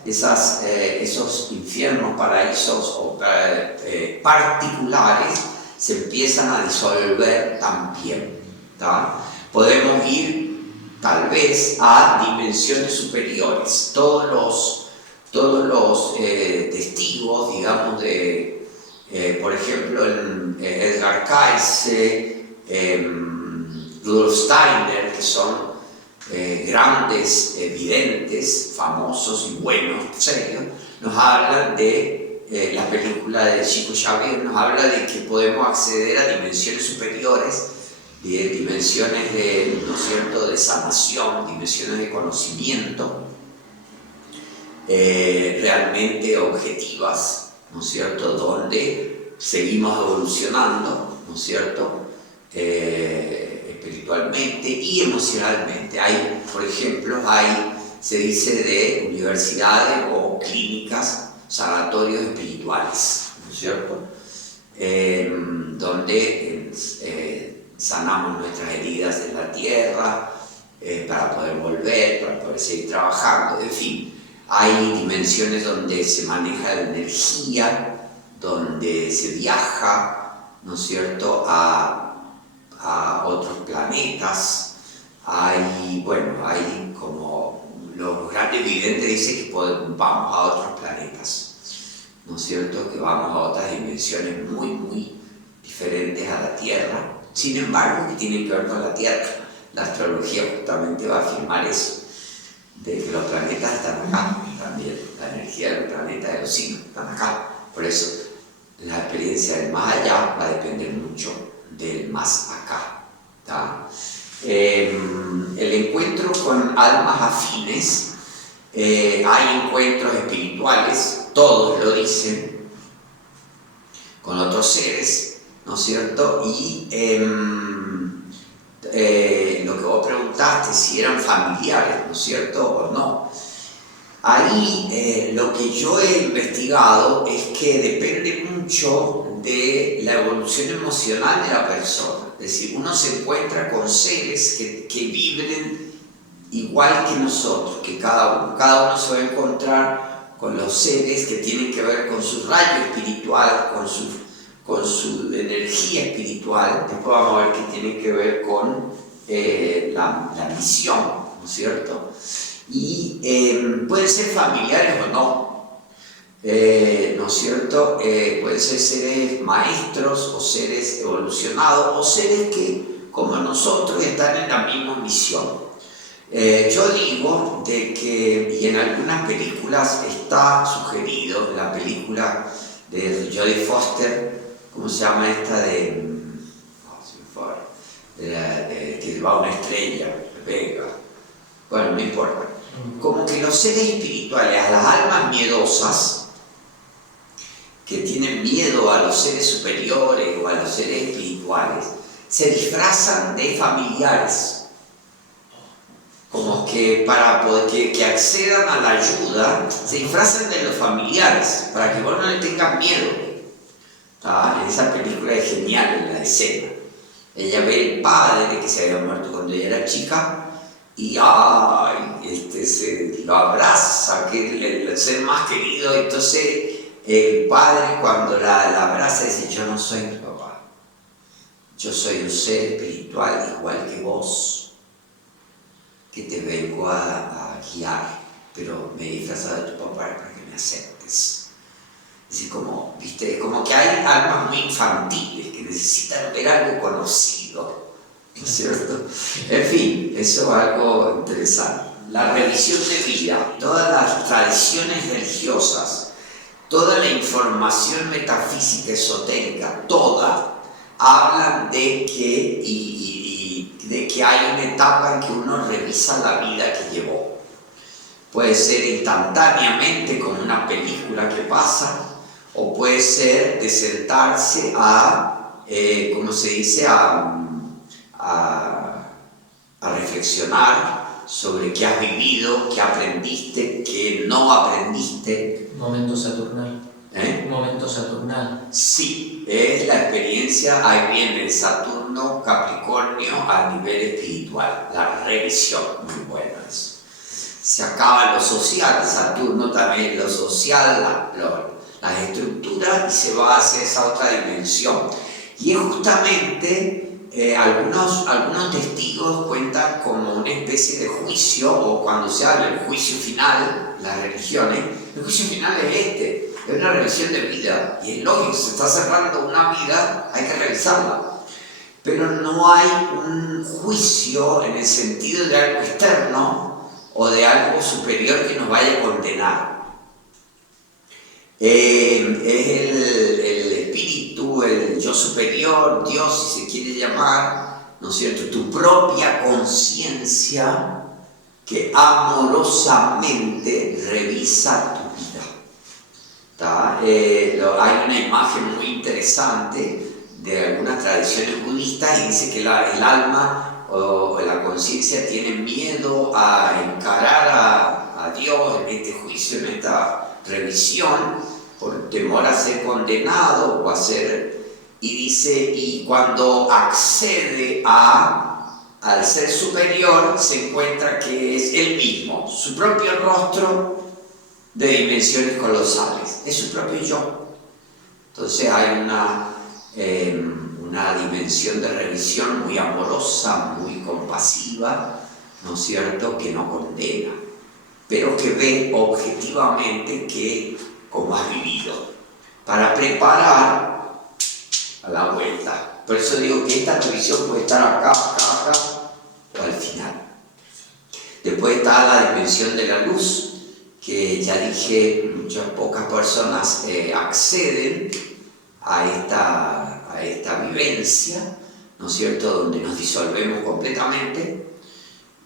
esos infiernos, paraísos o particulares se empiezan a disolver también. Podemos ir tal vez a dimensiones superiores. Todos los testigos, digamos, por ejemplo, Edgar Cayce, Rudolf Steiner, que son grandes videntes, famosos y buenos, serios, nos hablan de la película de Chico Xavier, nos habla de que podemos acceder a dimensiones superiores, de dimensiones de, ¿no es cierto?, de sanación, dimensiones de conocimiento realmente objetivas, ¿no es cierto?, donde seguimos evolucionando, ¿no es cierto?, espiritualmente y emocionalmente. Hay, por ejemplo, se dice de universidades o clínicas, sanatorios espirituales, ¿no es cierto?, donde sanamos nuestras heridas en la tierra para poder volver, para poder seguir trabajando, en fin. Hay dimensiones donde se maneja la energía, donde se viaja, ¿no es cierto?, a otros planetas. Hay como los grandes videntes dicen que vamos a otros planetas, ¿no es cierto?, que vamos a otras dimensiones muy, muy diferentes a la Tierra, sin embargo, que tienen que ver con la Tierra. La astrología justamente va a afirmar eso, de que los planetas están acá también, la energía de los planetas, de los signos, están acá. Por eso, la experiencia del más allá va a depender mucho del más acá. El encuentro con almas afines, hay encuentros espirituales, todos lo dicen, con otros seres, ¿no es cierto? Y lo que vos preguntaste, si eran familiares, ¿no es cierto?, o no. Ahí lo que yo he investigado es que depende mucho de la evolución emocional de la persona. Es decir, uno se encuentra con seres que vibren igual que nosotros, que cada uno se va a encontrar con los seres que tienen que ver con su rayo espiritual, con su energía espiritual. Después vamos a ver que tiene que ver con la misión, ¿no es cierto? Y pueden ser familiares o no, ¿no es cierto? Pueden ser seres maestros o seres evolucionados o seres que, como nosotros, están en la misma misión. Yo digo de que, y en algunas películas está sugerido, en la película de Jodie Foster, ¿cómo se llama esta de que va a una estrella, pega? Bueno, no importa. Como que los seres espirituales, a las almas miedosas, que tienen miedo a los seres superiores o a los seres espirituales, se disfrazan de familiares. Como que para poder que accedan a la ayuda, se disfrazan de los familiares, para que vos no le tengas miedo. ¿Tá? En esa película es genial en la escena. Ella ve el padre que se había muerto cuando ella era chica y se lo abraza, que es el ser más querido. Entonces el padre, cuando la abraza, dice: yo no soy tu papá, yo soy un ser espiritual igual que vos, que te vengo a guiar, pero me he disfrazado de tu papá para que me aceptes. Es decir, como, ¿viste? Como que hay almas muy infantiles que necesitan ver algo conocido, ¿no es cierto? En fin, eso es algo interesante. La revisión de vida, todas las tradiciones religiosas, toda la información metafísica, esotérica, toda, hablan de que, de que hay una etapa en que uno revisa la vida que llevó. Puede ser instantáneamente, como una película que pasa, o puede ser de sentarse a, ¿cómo se dice?, a reflexionar sobre qué has vivido, qué aprendiste, qué no aprendiste. Momento saturnal. Un momento saturnal. Sí, es la experiencia, ahí viene el Saturno, Capricornio a nivel espiritual, la revisión, muy bueno eso. Se acaba lo social, Saturno también lo social, las estructuras, y se va hacia esa otra dimensión. Y es justamente, algunos testigos cuentan como una especie de juicio, o cuando se habla del juicio final, las religiones, el juicio final es una revisión de vida, y es lógico, se está cerrando una vida, hay que revisarla. Pero no hay un juicio en el sentido de algo externo o de algo superior que nos vaya a condenar. Es el espíritu, el yo superior, Dios, si se quiere llamar, ¿no es cierto?, tu propia conciencia que amorosamente revisa tu vida. Hay una imagen muy interesante de algunas tradiciones budistas y dice que el alma o la conciencia tiene miedo a encarar a Dios en este juicio, en esta revisión, por temor a ser condenado o a ser... Y dice, y cuando accede al ser superior, se encuentra que es él mismo, su propio rostro de dimensiones colosales, es su propio yo. Entonces hay una dimensión de revisión muy amorosa, muy compasiva, ¿no es cierto?, que no condena, pero que ve objetivamente cómo has vivido, para preparar a la vuelta. Por eso digo que esta revisión puede estar acá o al final. Después está la dimensión de la luz, que ya dije, pocas personas acceden a esta vivencia, ¿no es cierto?, donde nos disolvemos completamente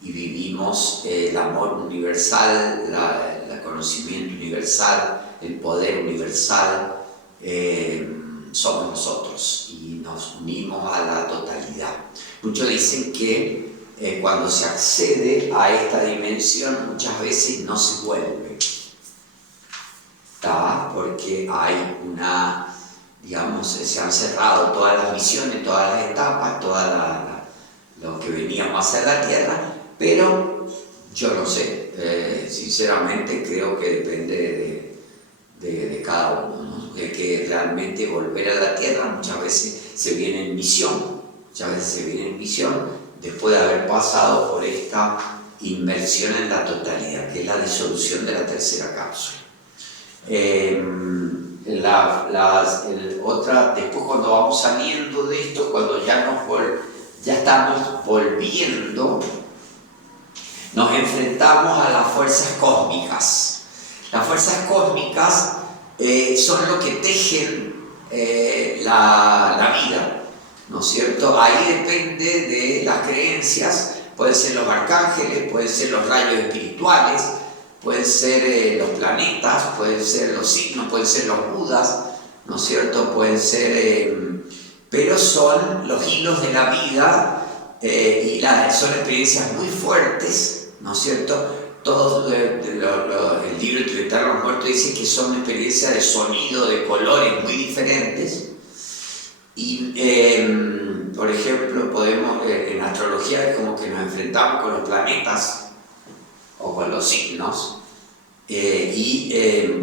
y vivimos el amor universal, el conocimiento universal, el poder universal. Somos nosotros y nos unimos a la totalidad. Muchos dicen que cuando se accede a esta dimensión muchas veces no se vuelve, porque hay digamos, se han cerrado todas las misiones, todas las etapas, lo que veníamos a hacer a la Tierra, pero yo no sé, sinceramente creo que depende de cada uno, ¿no? De que realmente volver a la Tierra muchas veces se viene en misión, después de haber pasado por esta inmersión en la totalidad, que es la disolución de la tercera cápsula. Después cuando vamos saliendo de esto, cuando ya estamos volviendo, nos enfrentamos a las fuerzas cósmicas. Las fuerzas cósmicas son lo que tejen la vida, ¿no es cierto? Ahí depende de las creencias, pueden ser los arcángeles, pueden ser los rayos espirituales, pueden ser los planetas, pueden ser los signos, pueden ser los budas, ¿no es cierto? Pueden ser, pero son los hilos de la vida y son experiencias muy fuertes, ¿no es cierto? El libro Tibetano de los Muertos dice que son experiencias de sonido, de colores muy diferentes. Y, por ejemplo, en astrología es como que nos enfrentamos con los planetas o con los signos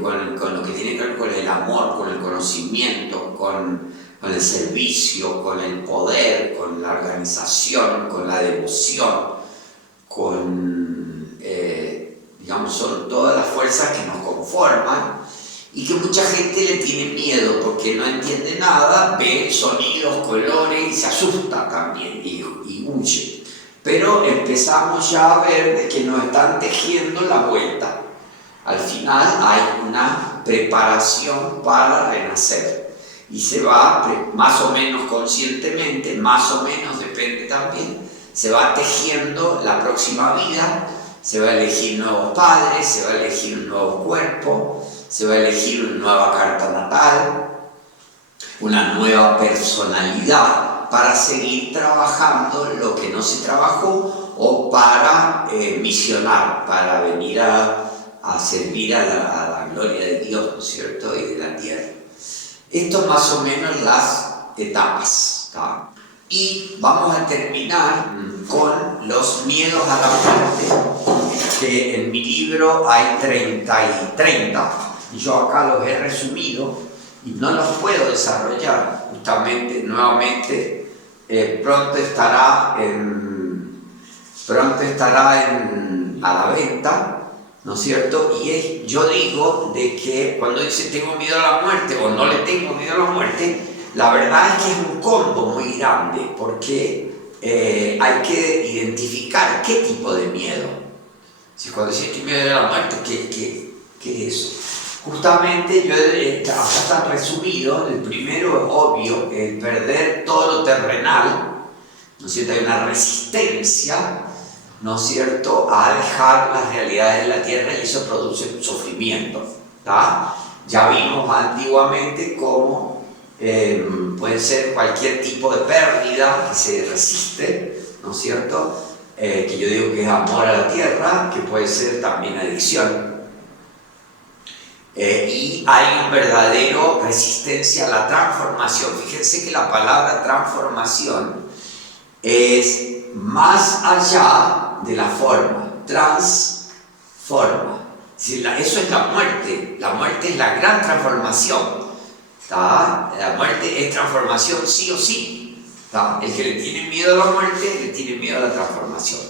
con lo que tiene que ver con el amor, con el conocimiento, con el servicio, con el poder, con la organización, con la devoción, digamos, son todas las fuerzas que nos conforman y que mucha gente le tiene miedo porque no entiende nada, ve sonidos, colores y se asusta también y huye. Pero empezamos ya a ver de que nos están tejiendo la vuelta. Al final hay una preparación para renacer y se va más o menos conscientemente, más o menos depende también, se va tejiendo la próxima vida, se va a elegir nuevos padres, se va a elegir un nuevo cuerpo, se va a elegir una nueva carta natal, una nueva personalidad para seguir trabajando lo que no se trabajó o para misionar, para venir a servir a la gloria de Dios, ¿no es cierto? Y de la tierra. Esto más o menos las etapas, ¿tá? Y vamos a terminar con los miedos a la muerte, que en mi libro hay 30 y yo acá los he resumido y no los puedo desarrollar justamente nuevamente. Pronto estará a la venta, ¿no es cierto? Y yo digo de que cuando dice tengo miedo a la muerte o no le tengo miedo a la muerte, la verdad es que es un combo muy grande porque hay que identificar qué tipo de miedo. Si cuando siento miedo a la muerte, ¿qué es eso? Justamente, acá está resumido, el primero es obvio, el perder todo lo terrenal, ¿no es cierto? Hay una resistencia, ¿no es cierto?, a dejar las realidades de la tierra y eso produce un sufrimiento, ¿tá? Ya vimos antiguamente cómo puede ser cualquier tipo de pérdida que se resiste, ¿no es cierto?, que yo digo que es amor a la tierra, que puede ser también adicción. Y hay un verdadero resistencia a la transformación. Fíjense que la palabra transformación es más allá de la forma, transforma. Eso es la muerte. La muerte es la gran transformación, ¿tá? La muerte es transformación sí o sí, ¿tá? El que le tiene miedo a la muerte, le tiene miedo a la transformación.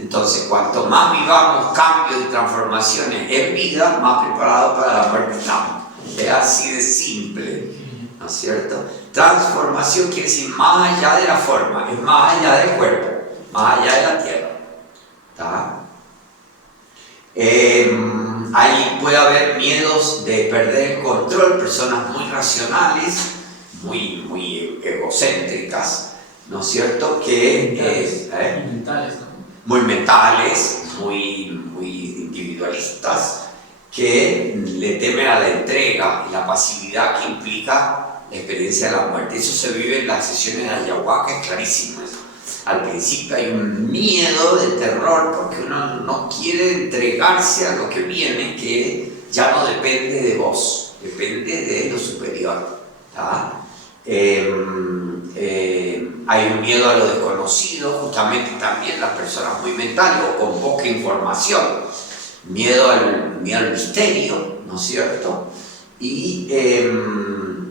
Entonces, cuanto más vivamos cambios y transformaciones en vida, más preparados para la muerte estamos. Es así de simple, ¿no es cierto? Transformación quiere decir más allá de la forma, es más allá del cuerpo, más allá de la tierra, ¿tá? Ahí puede haber miedos de perder el control, personas muy racionales, muy egocéntricas, ¿no es cierto? Muy mentales, muy individualistas, que le temen a la entrega y la pasividad que implica la experiencia de la muerte. Eso se vive en las sesiones de ayahuasca, es clarísimo eso. Al principio hay un miedo de terror porque uno no quiere entregarse a lo que viene, que ya no depende de vos, depende de lo superior, ¿tá? Hay un miedo a lo desconocido, justamente también las personas muy mentales o con poca información, miedo al misterio, ¿no es cierto? Y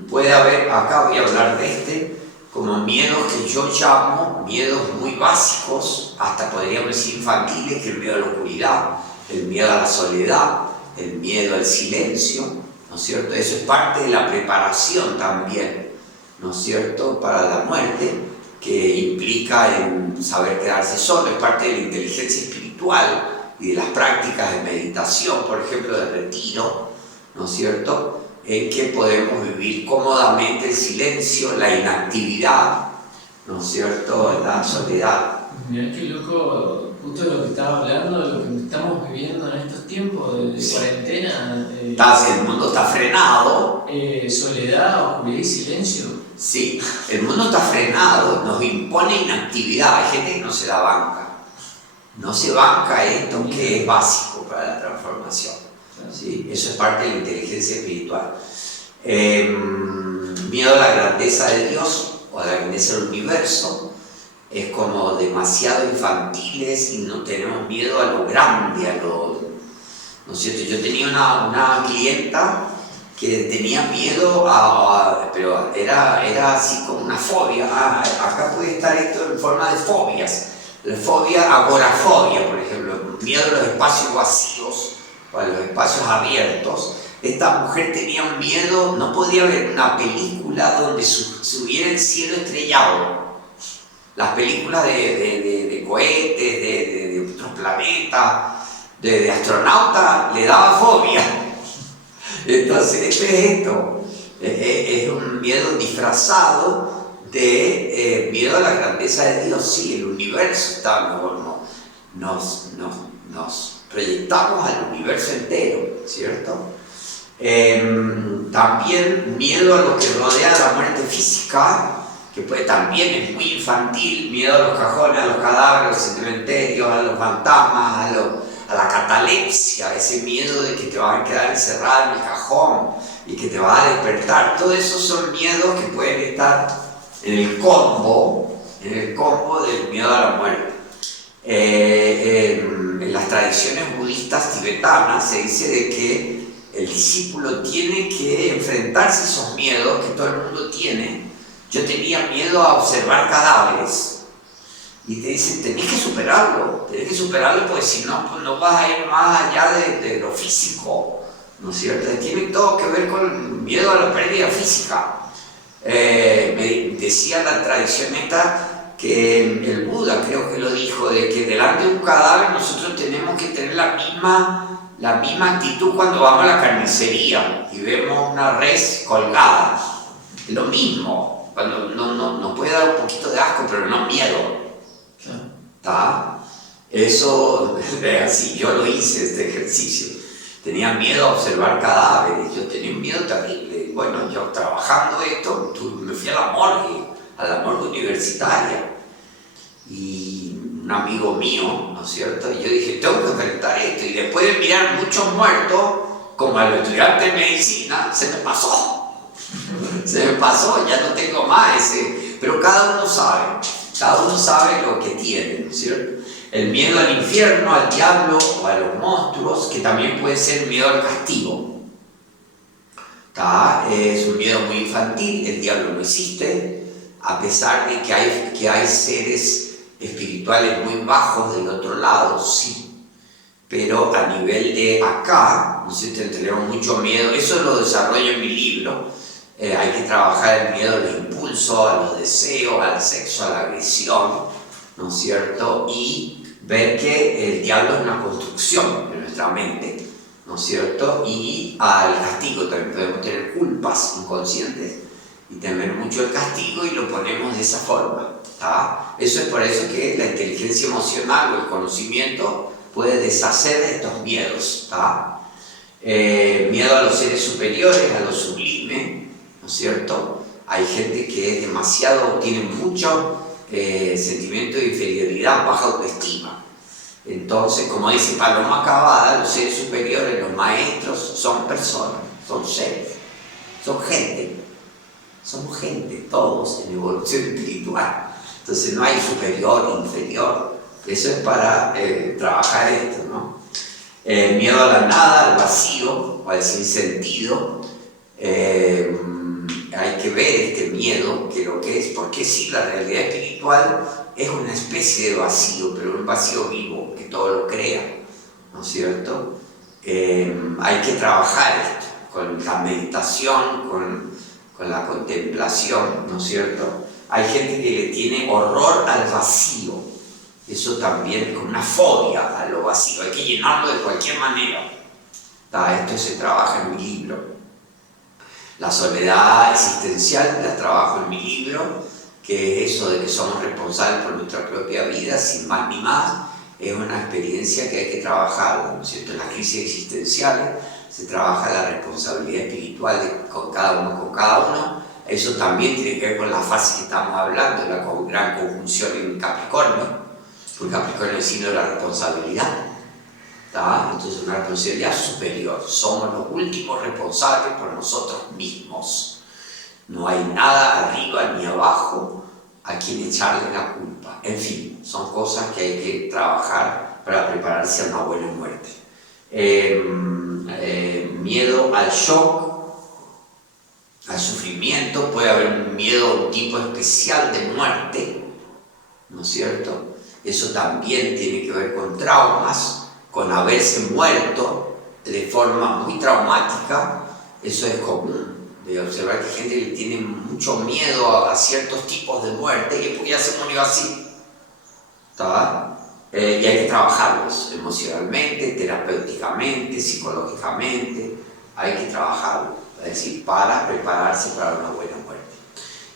puede haber, acá voy a hablar de como miedos que yo llamo miedos muy básicos, hasta podríamos decir infantiles, que el miedo a la oscuridad, el miedo a la soledad, el miedo al silencio, ¿no es cierto? Eso es parte de la preparación también, ¿no es cierto?, para la muerte, que implica en saber quedarse solo, es parte de la inteligencia espiritual y de las prácticas de meditación, por ejemplo, de retiro, ¿no es cierto?, en que podemos vivir cómodamente el silencio, la inactividad, ¿no es cierto?, la soledad. Mirá qué loco, justo de lo que estaba hablando, de lo que estamos viviendo en estos tiempos de cuarentena. El mundo está frenado. Soledad, oscuridad y silencio. Sí, el mundo está frenado, nos impone inactividad, hay gente que no se la banca. No se banca esto que es básico para la transformación. ¿Sí? Eso es parte de la inteligencia espiritual. Miedo a la grandeza de Dios o a la grandeza del universo es como demasiado infantiles y no tenemos miedo a lo grande, a lo... ¿No es cierto? Yo tenía una clienta que tenía miedo pero era así como una fobia. Acá puede estar esto en forma de fobias. La fobia, agorafobia, por ejemplo, miedo a los espacios vacíos o a los espacios abiertos. Esta mujer tenía un miedo, no podía ver una película donde subiera el cielo estrellado. Las películas de cohetes, de otros planetas, de astronautas, le daba fobia. Entonces, ¿qué es esto? Es un miedo disfrazado de miedo a la grandeza de Dios. Sí, el universo está, nos proyectamos al universo entero, ¿cierto? También miedo a lo que rodea la muerte física, que también es muy infantil, miedo a los cajones, a los cadáveres, a los cementerios, a los fantasmas, a la catalepsia, ese miedo de que te vas a quedar encerrado en el cajón y que te vas a despertar. Todos esos son miedos que pueden estar en el combo del miedo a la muerte. En las tradiciones budistas tibetanas se dice de que el discípulo tiene que enfrentarse a esos miedos que todo el mundo tiene. Yo tenía miedo a observar cadáveres. Y te dicen, tenés que superarlo porque si no, pues no vas a ir más allá de lo físico, ¿no es cierto? Tiene todo que ver con el miedo a la pérdida física. Me decía la tradición esta que el Buda creo que lo dijo, de que delante de un cadáver nosotros tenemos que tener la misma actitud cuando vamos a la carnicería y vemos una res colgada. Lo mismo, cuando nos puede dar un poquito de asco, pero no miedo. ¿Tá? Eso es así, yo lo hice este ejercicio. Tenía miedo a observar cadáveres, yo tenía un miedo terrible. Bueno, yo trabajando esto, me fui a la morgue universitaria. Y un amigo mío, ¿no es cierto? Y yo dije, tengo que enfrentar esto. Y después de mirar muchos muertos, como a los estudiantes de medicina, se me pasó. Ya no tengo más ese. Pero cada uno sabe lo que tiene, ¿no es cierto? El miedo al infierno, al diablo o a los monstruos, que también puede ser miedo al castigo. Es un miedo muy infantil, el diablo no existe, a pesar de que hay seres espirituales muy bajos del otro lado, sí. Pero a nivel de acá, no sé, tenemos mucho miedo, eso lo desarrollo en mi libro. Hay que trabajar el miedo a los impulsos, a los deseos, al sexo, a la agresión, ¿no es cierto? Y ver que el diablo es una construcción de nuestra mente, ¿no es cierto? Y al castigo también podemos tener culpas inconscientes y temer mucho el castigo y lo ponemos de esa forma, ¿tá? Eso es por eso que la inteligencia emocional o el conocimiento puede deshacer de estos miedos, ¿tá? Miedo a los seres superiores, a lo sublime, ¿no es cierto? Hay gente que es demasiado, tiene mucho sentimiento de inferioridad, baja autoestima. Entonces, como dice Paloma Cavada, los seres superiores, los maestros, son personas, son seres, son gente. Somos gente, todos en evolución espiritual. Entonces no hay superior e inferior. Eso es para trabajar esto, ¿no? Miedo a la nada, al vacío o al sinsentido. hay que ver este miedo, que lo que es, porque sí, la realidad espiritual es una especie de vacío, pero un vacío vivo, que todo lo crea, ¿no es cierto? Hay que trabajar esto, con la meditación, con la contemplación, ¿no es cierto? Hay gente que le tiene horror al vacío, eso también es como una fobia a lo vacío, hay que llenarlo de cualquier manera. Esto se trabaja en mi libro. La soledad existencial la trabajo en mi libro, que es eso de que somos responsables por nuestra propia vida, sin más ni más. Es una experiencia que hay que trabajar, ¿no es cierto? En las crisis existenciales se trabaja la responsabilidad espiritual con cada uno. Eso también tiene que ver con la fase que estamos hablando, la gran conjunción en Capricornio, porque Capricornio es el signo de la responsabilidad. Entonces, una responsabilidad superior. Somos los últimos responsables por nosotros mismos. No hay nada arriba ni abajo a quien echarle la culpa. En fin, son cosas que hay que trabajar para prepararse a una buena muerte. Miedo al shock, al sufrimiento. Puede haber un miedo a un tipo especial de muerte, ¿no es cierto? Eso también tiene que ver con traumas, con haberse muerto de forma muy traumática. Eso es común, de observar que gente le tiene mucho miedo a ciertos tipos de muerte, que porque ya se murió así. Y hay que trabajarlos emocionalmente, terapéuticamente, psicológicamente, hay que trabajarlo, es decir, para prepararse para una buena muerte.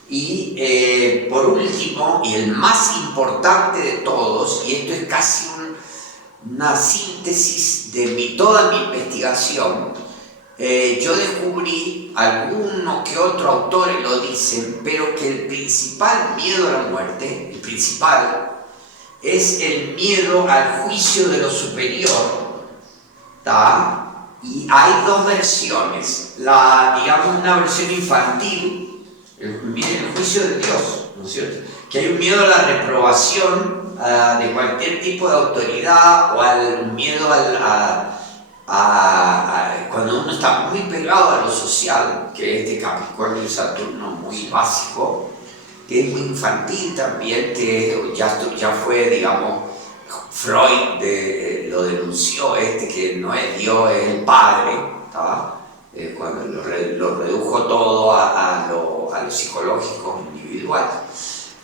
Y por último, y el más importante de todos, y esto es casi una síntesis de toda mi investigación, yo descubrí, alguno que otro autores lo dicen, pero que el principal miedo a la muerte, el principal, es el miedo al juicio de lo superior, y hay dos versiones, digamos una versión infantil, el juicio de Dios, ¿no es cierto? Que hay un miedo a la reprobación de cualquier tipo de autoridad, o al miedo cuando uno está muy pegado a lo social, que es de Capricornio y Saturno, muy básico, que es muy infantil también, que ya fue, digamos, Freud lo denunció, que no es Dios, es el Padre, cuando lo redujo todo a lo psicológico individual.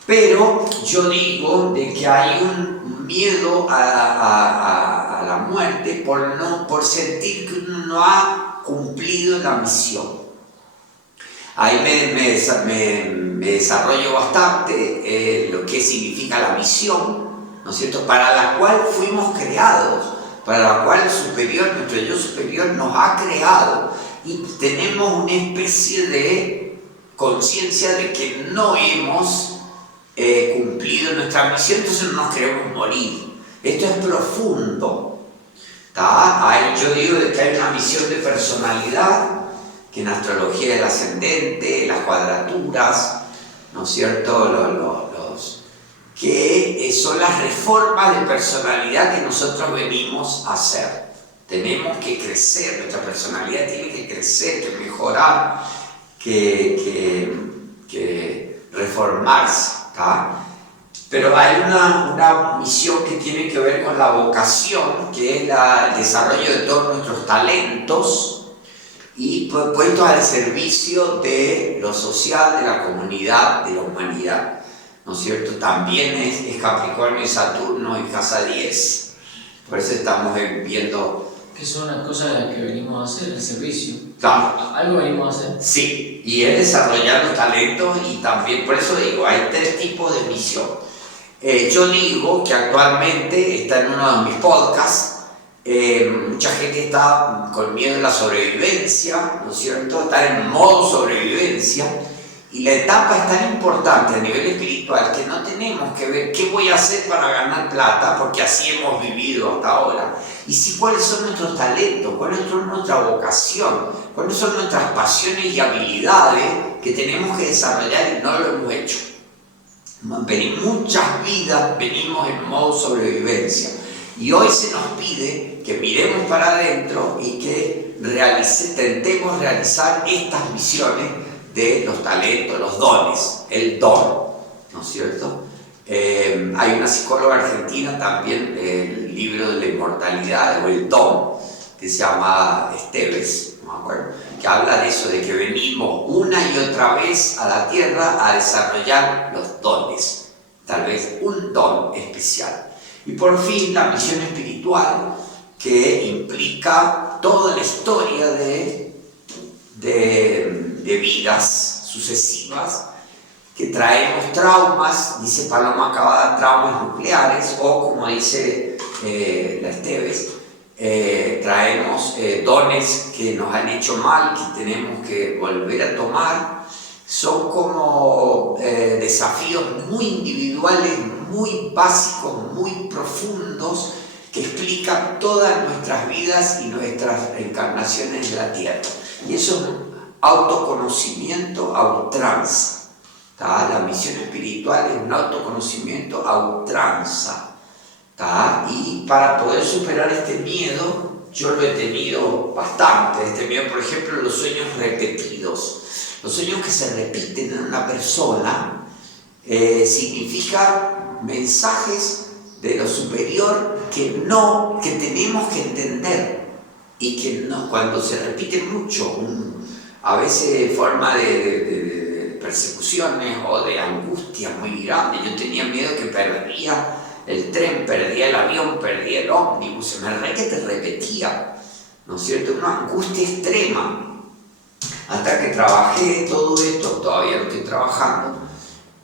Pero yo digo de que hay un miedo a la muerte por sentir que uno no ha cumplido la misión. Ahí me desarrollo bastante lo que significa la misión, ¿no es cierto?, para la cual fuimos creados, para la cual nuestro yo superior nos ha creado, y tenemos una especie de conciencia de que no hemos cumplido nuestra misión, entonces no nos queremos morir. Esto es profundo. Yo digo que hay una misión de personalidad, que en astrología es el ascendente, las cuadraturas, ¿no es cierto?, que son las reformas de personalidad que nosotros venimos a hacer. Tenemos que crecer, nuestra personalidad tiene que crecer, que mejorar, que reformarse. Pero hay una misión que tiene que ver con la vocación, que es el desarrollo de todos nuestros talentos, y puestos al servicio de lo social, de la comunidad, de la humanidad, ¿no es cierto? También es Capricornio y Saturno en casa 10, por eso estamos viendo... Que son unas cosas que venimos a hacer, el servicio. Claro. Algo venimos a hacer. Sí, y es desarrollar los talentos, y también, por eso digo, hay tres tipos de misión. Yo digo que actualmente está en uno de mis podcasts, mucha gente está con miedo de la sobrevivencia, ¿no es cierto? Está en modo sobrevivencia, y la etapa es tan importante a nivel espiritual que no tenemos que ver qué voy a hacer para ganar plata, porque así hemos vivido hasta ahora. Y si cuáles son nuestros talentos, cuál es nuestra vocación, cuáles son nuestras pasiones y habilidades que tenemos que desarrollar y no lo hemos hecho. Muchas vidas venimos en modo sobrevivencia, y hoy se nos pide que miremos para adentro y que tentemos realizar estas misiones de los talentos, los dones, el don, ¿no es cierto? Hay una psicóloga argentina también, el libro de la inmortalidad o el don, que se llama Esteves, no me acuerdo, que habla de eso, de que venimos una y otra vez a la tierra a desarrollar los dones, tal vez un don especial. Y por fin la misión espiritual, que implica toda la historia de vidas sucesivas, que traemos traumas, dice Paloma Cavada, traumas nucleares, o como dice la Esteves, traemos dones que nos han hecho mal, que tenemos que volver a tomar. Son como desafíos muy individuales, muy básicos, muy profundos, que explican todas nuestras vidas y nuestras encarnaciones en la tierra. Y eso es un autoconocimiento a ultranza. La misión espiritual es un autoconocimiento a ultranza. Y para poder superar este miedo, yo lo he tenido bastante, este miedo, por ejemplo, los sueños repetidos. Los sueños que se repiten en una persona significan mensajes de lo superior que tenemos que entender, y que no, cuando se repite mucho, a veces en forma de persecuciones o de angustia muy grande. Yo tenía miedo que perdía el tren, perdía el avión, perdía el ómnibus, se me repetía, ¿no es cierto? Una angustia extrema. Hasta que trabajé todo esto, todavía lo estoy trabajando,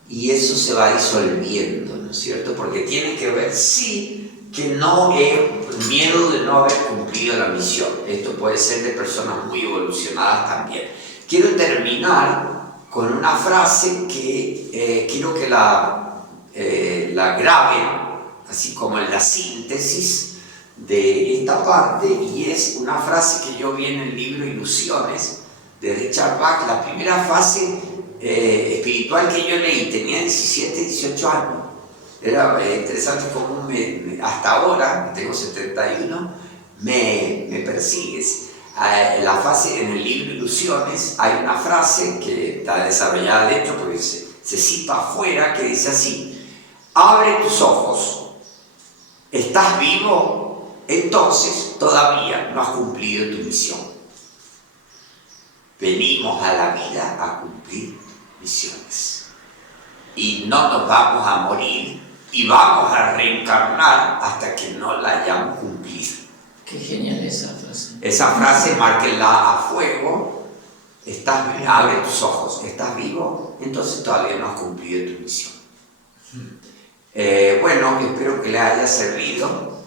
y eso se va disolviendo, ¿no es cierto? Porque tiene que ver, sí, que no es miedo de no haber cumplido la misión. Esto puede ser de personas muy evolucionadas también. Quiero terminar con una frase que quiero que la graben, así como en la síntesis de esta parte, y es una frase que yo vi en el libro Ilusiones, de Richard Bach, la primera fase espiritual que yo leí. Tenía 17, 18 años. Era interesante cómo hasta ahora, tengo 71, me persigues. La fase en el libro Ilusiones hay una frase que está desarrollada dentro, porque se cita afuera, que dice así: abre tus ojos, ¿estás vivo? Entonces todavía no has cumplido tu misión. Venimos a la vida a cumplir misiones, y no nos vamos a morir, y vamos a reencarnar hasta que no la hayamos cumplido. Qué genial esa frase. Esa frase, márquenla a fuego. Abre tus ojos, ¿estás vivo? Entonces todavía no has cumplido tu misión. Bueno, espero que les haya servido.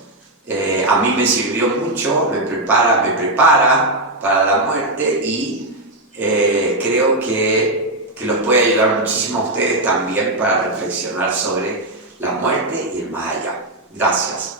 A mí me sirvió mucho, me prepara para la muerte, y creo que los puede ayudar muchísimo a ustedes también para reflexionar sobre la muerte y el más allá. Gracias.